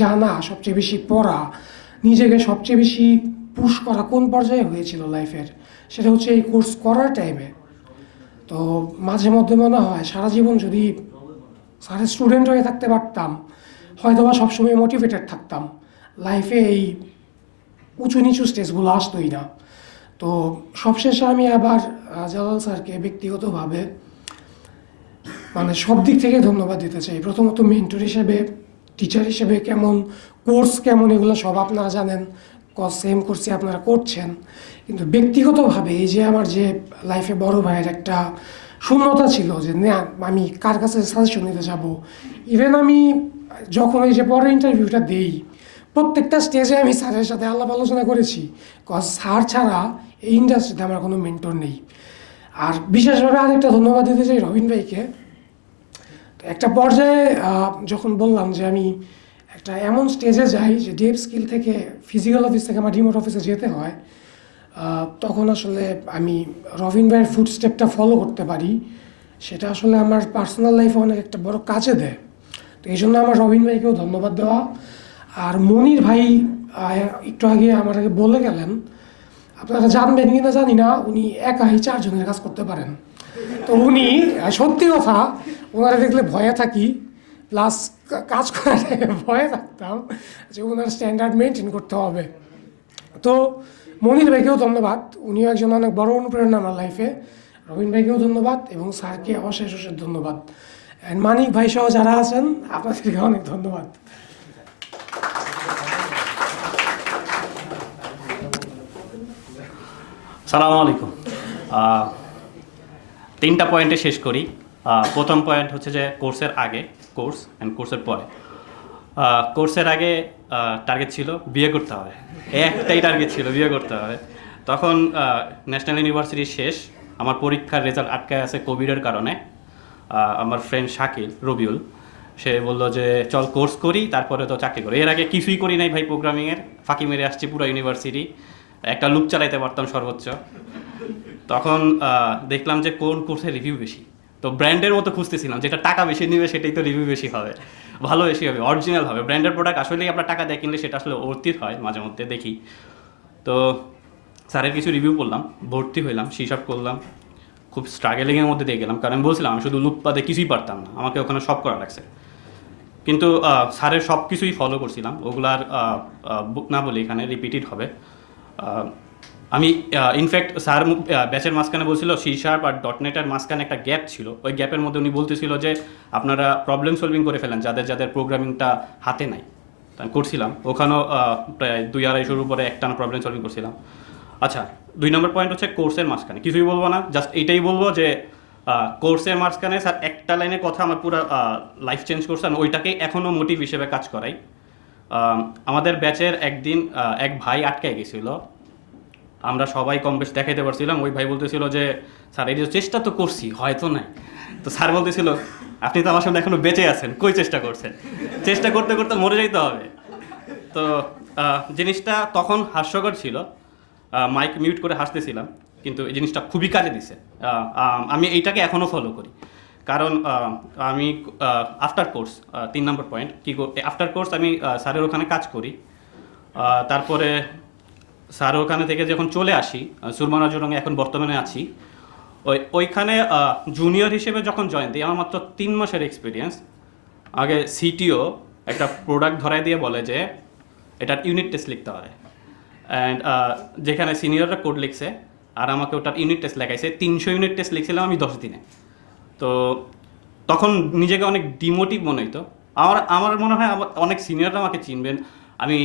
জানা, সবচেয়ে বেশি পড়া, নিজেকে সবচেয়ে বেশি পুশ করা কোন পর্যায়ে হয়েছিল লাইফের, সেটা হচ্ছে এই কোর্স করার টাইমে। তো মাঝে মধ্যে মনে হয় সারা জীবন যদি স্যারের স্টুডেন্ট হয়ে থাকতে পারতাম, হয়তো বা সবসময় মোটিভেটেড থাকতাম, লাইফে এই উঁচু নিচু স্টেজগুলো আসতোই না। তো সবশেষে আমি আবার জালাল স্যারকে ব্যক্তিগতভাবে সব দিক থেকে ধন্যবাদ দিতে চাই। প্রথমত মেন্টর হিসেবে, টিচার হিসেবে কেমন, কোর্স কেমন, এগুলো সব আপনারা জানেন, সেম কোর্সই আপনারা করছেন। কিন্তু ব্যক্তিগতভাবে এই যে আমার যে লাইফে বড় ভাইয়ের একটা শূন্যতা ছিল যে না আমি কার কাছে সাজেশন নিতে যাব। ইভেন আমি যখন এই যে পরের ইন্টারভিউটা দেই, প্রত্যেকটা স্টেজে আমি স্যারের সাথে আলাপ আলোচনা করেছি, কজ স্যার ছাড়া এই ইন্ডাস্ট্রিতে আমার কোনো মেন্টর নেই। আর বিশেষভাবে আরেকটা ধন্যবাদ দিতে চাই রবিন ভাইকে। একটা পর্যায়ে যখন বললাম যে আমি একটা এমন স্টেজে যাই যে ডেভ স্কিল থেকে ফিজিক্যাল অফিস থেকে আমার রিমোট অফিসে যেতে হয়, তখন আসলে আমি রবিন ভাইয়ের ফুটস্টেপটা ফলো করতে পারি, সেটা আসলে আমার পার্সোনাল লাইফে অনেক একটা বড় কাজে দেয়। তো এই জন্য আমার রবিন ভাইকেও ধন্যবাদ দেওয়া। আর মনির ভাই একটু আগে আমার আগে বলে গেলেন, আপনারা জানবেন কি না জানি না, উনি একাই 4 জনের কাজ করতে পারেন। তো উনি সত্যি কথা, ওনারা দেখলে ভয়ে থাকি, প্লাস কাজ করার ভয়ে থাকতাম যে ওনার স্ট্যান্ডার্ড মেনটেন করতে হবে। তো মনির ভাইকেও ধন্যবাদ, উনিও একজন অনেক বড় অনুপ্রেরণা আমার লাইফে। রবিন ভাইকেও ধন্যবাদ এবং স্যারকে অশেষ ধন্যবাদ। অ্যান্ড মানিক ভাই সহ যারা আছেন আপনাদেরকে অনেক ধন্যবাদ। সালামু আলাইকুম। 3টা পয়েন্টে শেষ করি। প্রথম পয়েন্ট হচ্ছে যে কোর্সের আগে কোর্স অ্যান্ড কোর্সের পরে। কোর্সের আগে টার্গেট ছিল বিয়ে করতে হবে, একটাই টার্গেট ছিল বিয়ে করতে হবে। তখন ন্যাশনাল ইউনিভার্সিটি শেষ, আমার পরীক্ষার রেজাল্ট আটকায় আছে কোভিডের কারণে। আমার ফ্রেন্ড শাকিল রবিউল সে বললো যে চল কোর্স করি, তারপরে তো চাকরি করি। এর আগে কিছুই করি নাই ভাই, প্রোগ্রামিংয়ের ফাঁকি মেরে আসছি পুরো ইউনিভার্সিটি, একটা লুপ চালাইতে পারতাম সর্বোচ্চ। তখন দেখলাম যে কোন কোর্সের রিভিউ বেশি, তো ব্র্যান্ডের মতো খুঁজতেছিলাম, যেটা টাকা বেশি নেবে সেটাই তো রিভিউ বেশি হবে, ভালো বেশি হবে, অরিজিনাল হবে। ব্র্যান্ডের প্রোডাক্ট আসলেই আপনার টাকা দিয়ে কিনলে সেটা আসলে অর্থিত হয় মাঝে মধ্যে দেখি। তো স্যারের কিছু রিভিউ করলাম, ভর্তি হইলাম, হিসাব করলাম, খুব স্ট্রাগলিংয়ের মধ্যে দিয়ে গেলাম, কারণ আমি বলছিলাম আমি শুধু লুপ বাদে কিছুই পারতাম না, আমাকে ওখানে সব করা লাগছে। কিন্তু স্যারের সব কিছুই ফলো করছিলাম, ওগুলার বুক না বলে এখানে রিপিটেড হবে। আমি ইনফ্যাক্ট স্যার ব্যাচের মাঝখানে বলছিল সি শার্প আর .NET-এর মাঝখানে একটা গ্যাপ ছিল, ওই গ্যাপের মধ্যে উনি বলতেছিল যে আপনারা প্রবলেম সলভিং করে ফেলেন যাদের যাদের প্রোগ্রামিংটা হাতে নাই। আমি করছিলাম ওখানেও প্রায় 2-2.5 উপরে একটানা প্রবলেম সলভিং করছিলাম। আচ্ছা, 2 নম্বর পয়েন্ট হচ্ছে কোর্সের মাঝখানে কিছুই বলবো না, জাস্ট এইটাই বলবো যে কোর্সের মাঝখানে স্যার একটা লাইনের কথা আমার পুরো লাইফ চেঞ্জ করছে, আমি ওইটাকে এখনও মোটিভ হিসেবে কাজ করাই। আমাদের ব্যাচের একদিন এক ভাই আটকায় গেছিল, আমরা সবাই কম বেশ দেখাইতে পারছিলাম। ওই ভাই বলতেছিল যে স্যার এই যে চেষ্টা তো করছি, হয়তো নাই। তো স্যার বলতেছিল আপনি তো আমার সামনে এখনো বেঁচে আছেন, কই চেষ্টা করছেন, চেষ্টা করতে করতে মরে যাইতে হবে। তো জিনিসটা তখন হাস্যকর ছিল, মাইক মিউট করে হাসতেছিলাম, কিন্তু এই জিনিসটা খুবই কাজে দিছে। আমি এইটাকে এখনও ফলো করি, কারণ আমি আফটার কোর্স 3 নম্বর পয়েন্ট, আফটার কোর্স আমি স্যারের ওখানে কাজ করি। তারপরে স্যার ওখানে থেকে যখন চলে আসি, সুরমানা জুরাঙে এখন বর্তমানে আছি, ওইখানে জুনিয়র হিসেবে যখন জয়েন দিই, আমার মাত্র 3 মাসের এক্সপিরিয়েন্স। আগে সিটিও একটা প্রোডাক্ট ধরাই দিয়ে বলে যে এটার ইউনিট টেস্ট লিখতে হয়, অ্যান্ড যেখানে সিনিয়ররা কোড লিখছে আর আমাকে ওটার ইউনিট টেস্ট লেখাইছে, 300 ইউনিট টেস্ট লিখছিলাম আমি 10 দিনে। তো তখন নিজেকে অনেক ডিমোটিভ মনে হইতো। আমার মনে হয় অনেক সিনিয়ররা আমাকে চিনবেন আমি,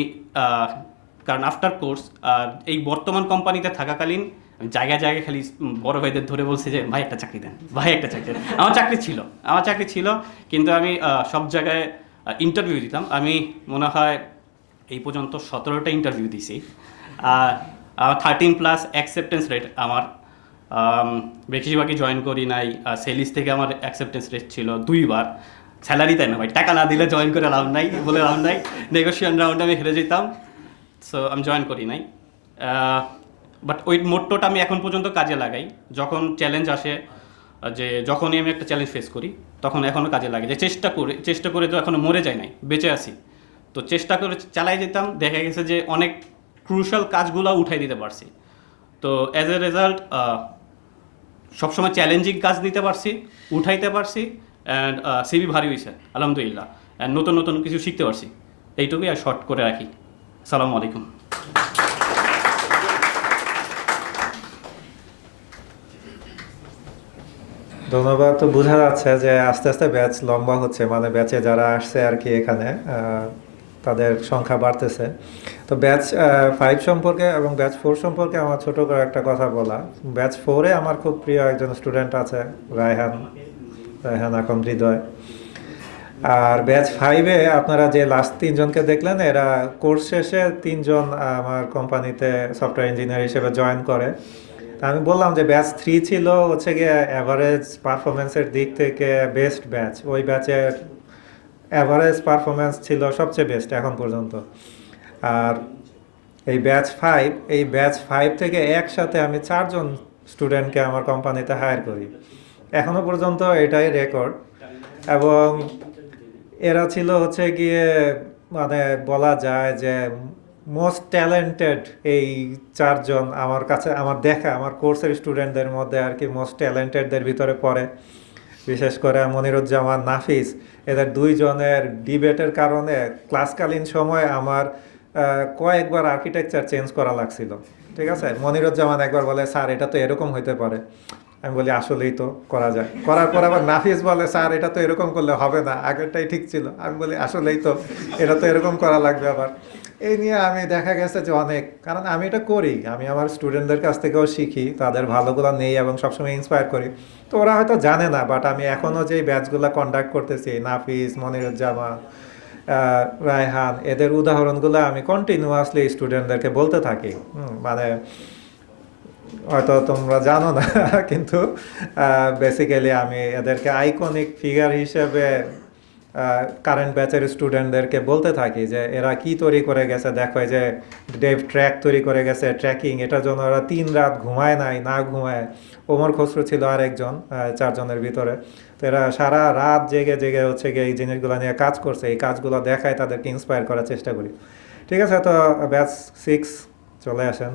কারণ আফটার কোর্স আর এই বর্তমান কোম্পানিতে থাকাকালীন আমি জায়গায় জায়গায় খালি বড় ভাইদের ধরে বলছি যে ভাই একটা চাকরি দেন, ভাই একটা চাকরি দেন। আমার চাকরি ছিল, কিন্তু আমি সব জায়গায় ইন্টারভিউ দিতাম। আমি মনে হয় এই পর্যন্ত 17টা ইন্টারভিউ দিছি, আর 13+ অ্যাকসেপ্টেন্স রেট আমার। বেশিরভাগই জয়েন করি নাই। সেলিস থেকে আমার অ্যাকসেপ্টেন্স রেট ছিল 2বার। স্যালারি তাই না ভাই, টাকা না দিলে জয়েন করে লাভ নাই, বলে লাভ নাই। নেগোসিয়েশন রাউন্ডে আমি হেরে যেতাম, সো আমি জয়েন করি নাই। বাট ওই মোট্টোটা আমি এখন পর্যন্ত কাজে লাগাই। যখন চ্যালেঞ্জ আসে, যে যখনই আমি একটা চ্যালেঞ্জ ফেস করি, তখন এখনও কাজে লাগে যে চেষ্টা করে তো এখনও মরে যায় নাই, বেঁচে আছি। তো চেষ্টা করে চালাই যেতাম, দেখা গেছে যে অনেক ক্রুশাল কাজগুলো উঠাই দিতে পারছি। তো অ্যাজ এ রেজাল্ট সবসময় চ্যালেঞ্জিং কাজ দিতে পারছি, উঠাইতে পারছি, অ্যান্ড সিভি ভারী হয়েছে আলহামদুলিল্লাহ, অ্যান্ড নতুন নতুন কিছু শিখতে পারছি। এইটুকুই, আর শর্ট করে রাখি। আসসালামু আলাইকুম। ধন্যবাদ। তো বোঝা যাচ্ছে যে আস্তে আস্তে ব্যাচ লম্বা হচ্ছে, মানে ব্যাচে যারা আসছে আর কি এখানে তাদের সংখ্যা বাড়তেছে। তো ব্যাচ 5 সম্পর্কে এবং ব্যাচ 4 সম্পর্কে আমার ছোট করে একটা কথা বলা। ব্যাচ 4-এ আমার খুব প্রিয় একজন স্টুডেন্ট আছে, রায়হান এখন হৃদয়। আর ব্যাচ 5-এ আপনারা যে লাস্ট 3 জনকে দেখলেন, এরা কোর্স শেষে 3 জন আমার কোম্পানিতে সফটওয়্যার ইঞ্জিনিয়ার হিসেবে জয়েন করে। আমি বললাম যে ব্যাচ 3 ছিল হচ্ছে গিয়ে অ্যাভারেজ পারফরমেন্সের দিক থেকে বেস্ট ব্যাচ। ওই ব্যাচের অ্যাভারেজ পারফরমেন্স ছিল সবচেয়ে বেস্ট এখন পর্যন্ত। আর এই ব্যাচ 5 থেকে একসাথে আমি 4 জন স্টুডেন্টকে আমার কোম্পানিতে হায়ার করি। এখনও পর্যন্ত এটাই রেকর্ড। এবং এরা ছিল হচ্ছে গিয়ে, মানে বলা যায় যে মোস্ট ট্যালেন্টেড এই 4 জন আমার কাছে, আমার দেখা, আমার কোর্সের স্টুডেন্টদের মধ্যে আর কি মোস্ট ট্যালেন্টেডদের ভিতরে পড়ে। বিশেষ করে মনিরুজ্জামান, নাফিস, এদের 2 জনের ডিবেটের কারণে ক্লাসকালীন সময় আমার কয়েকবার আর্কিটেকচার চেঞ্জ করা লাগছিল। ঠিক আছে, মনিরুজ্জামান একবার বলে স্যার এটা তো এরকম হইতে পারে, আমি বলি আসলেই তো করা যায়। করার পর আবার নাফিস বলে স্যার এটা তো এরকম করলে হবে না, আগেরটাই ঠিক ছিল, আমি বলি আসলেই তো এটা তো এরকম করা লাগবে আবার। এই নিয়ে আমি দেখা গেছে যে অনেক, কারণ আমি এটা করি, আমি আমার স্টুডেন্টদের কাছ থেকেও শিখি, তাদের ভালোগুলো নেই এবং সবসময় ইন্সপায়ার করি। তো ওরা হয়তো জানে না, বাট আমি এখনও যেই ব্যাচগুলো কন্ডাক্ট করতেছি, নাফিস, মনিরুজ্জামান, রায়হান, এদের উদাহরণগুলো আমি কন্টিনিউয়াসলি স্টুডেন্টদেরকে বলতে থাকি। মানে হয়তো তোমরা জানো না, কিন্তু বেসিক্যালি আমি এদেরকে আইকনিক ফিগার হিসেবে কারেন্ট ব্যাচের স্টুডেন্টদেরকে বলতে থাকি যে এরা কি তৈরি করে গেছে, দেখো যে ডেভ ট্র্যাক তৈরি করে গেছে, ট্র্যাকিং, এটার জন্য ওরা 3 রাত ঘুমায় নাই, না ঘুমায়। ওমর খসরু ছিল আরেকজন 4 জনের ভিতরে। তো এরা সারা রাত জেগে জেগে হচ্ছে গিয়ে এই জিনিসগুলো নিয়ে কাজ করছে। এই কাজগুলো দেখায় তাদেরকে ইন্সপায়ার করার চেষ্টা করি। ঠিক আছে, তো ব্যাচ 6 চলে আসেন।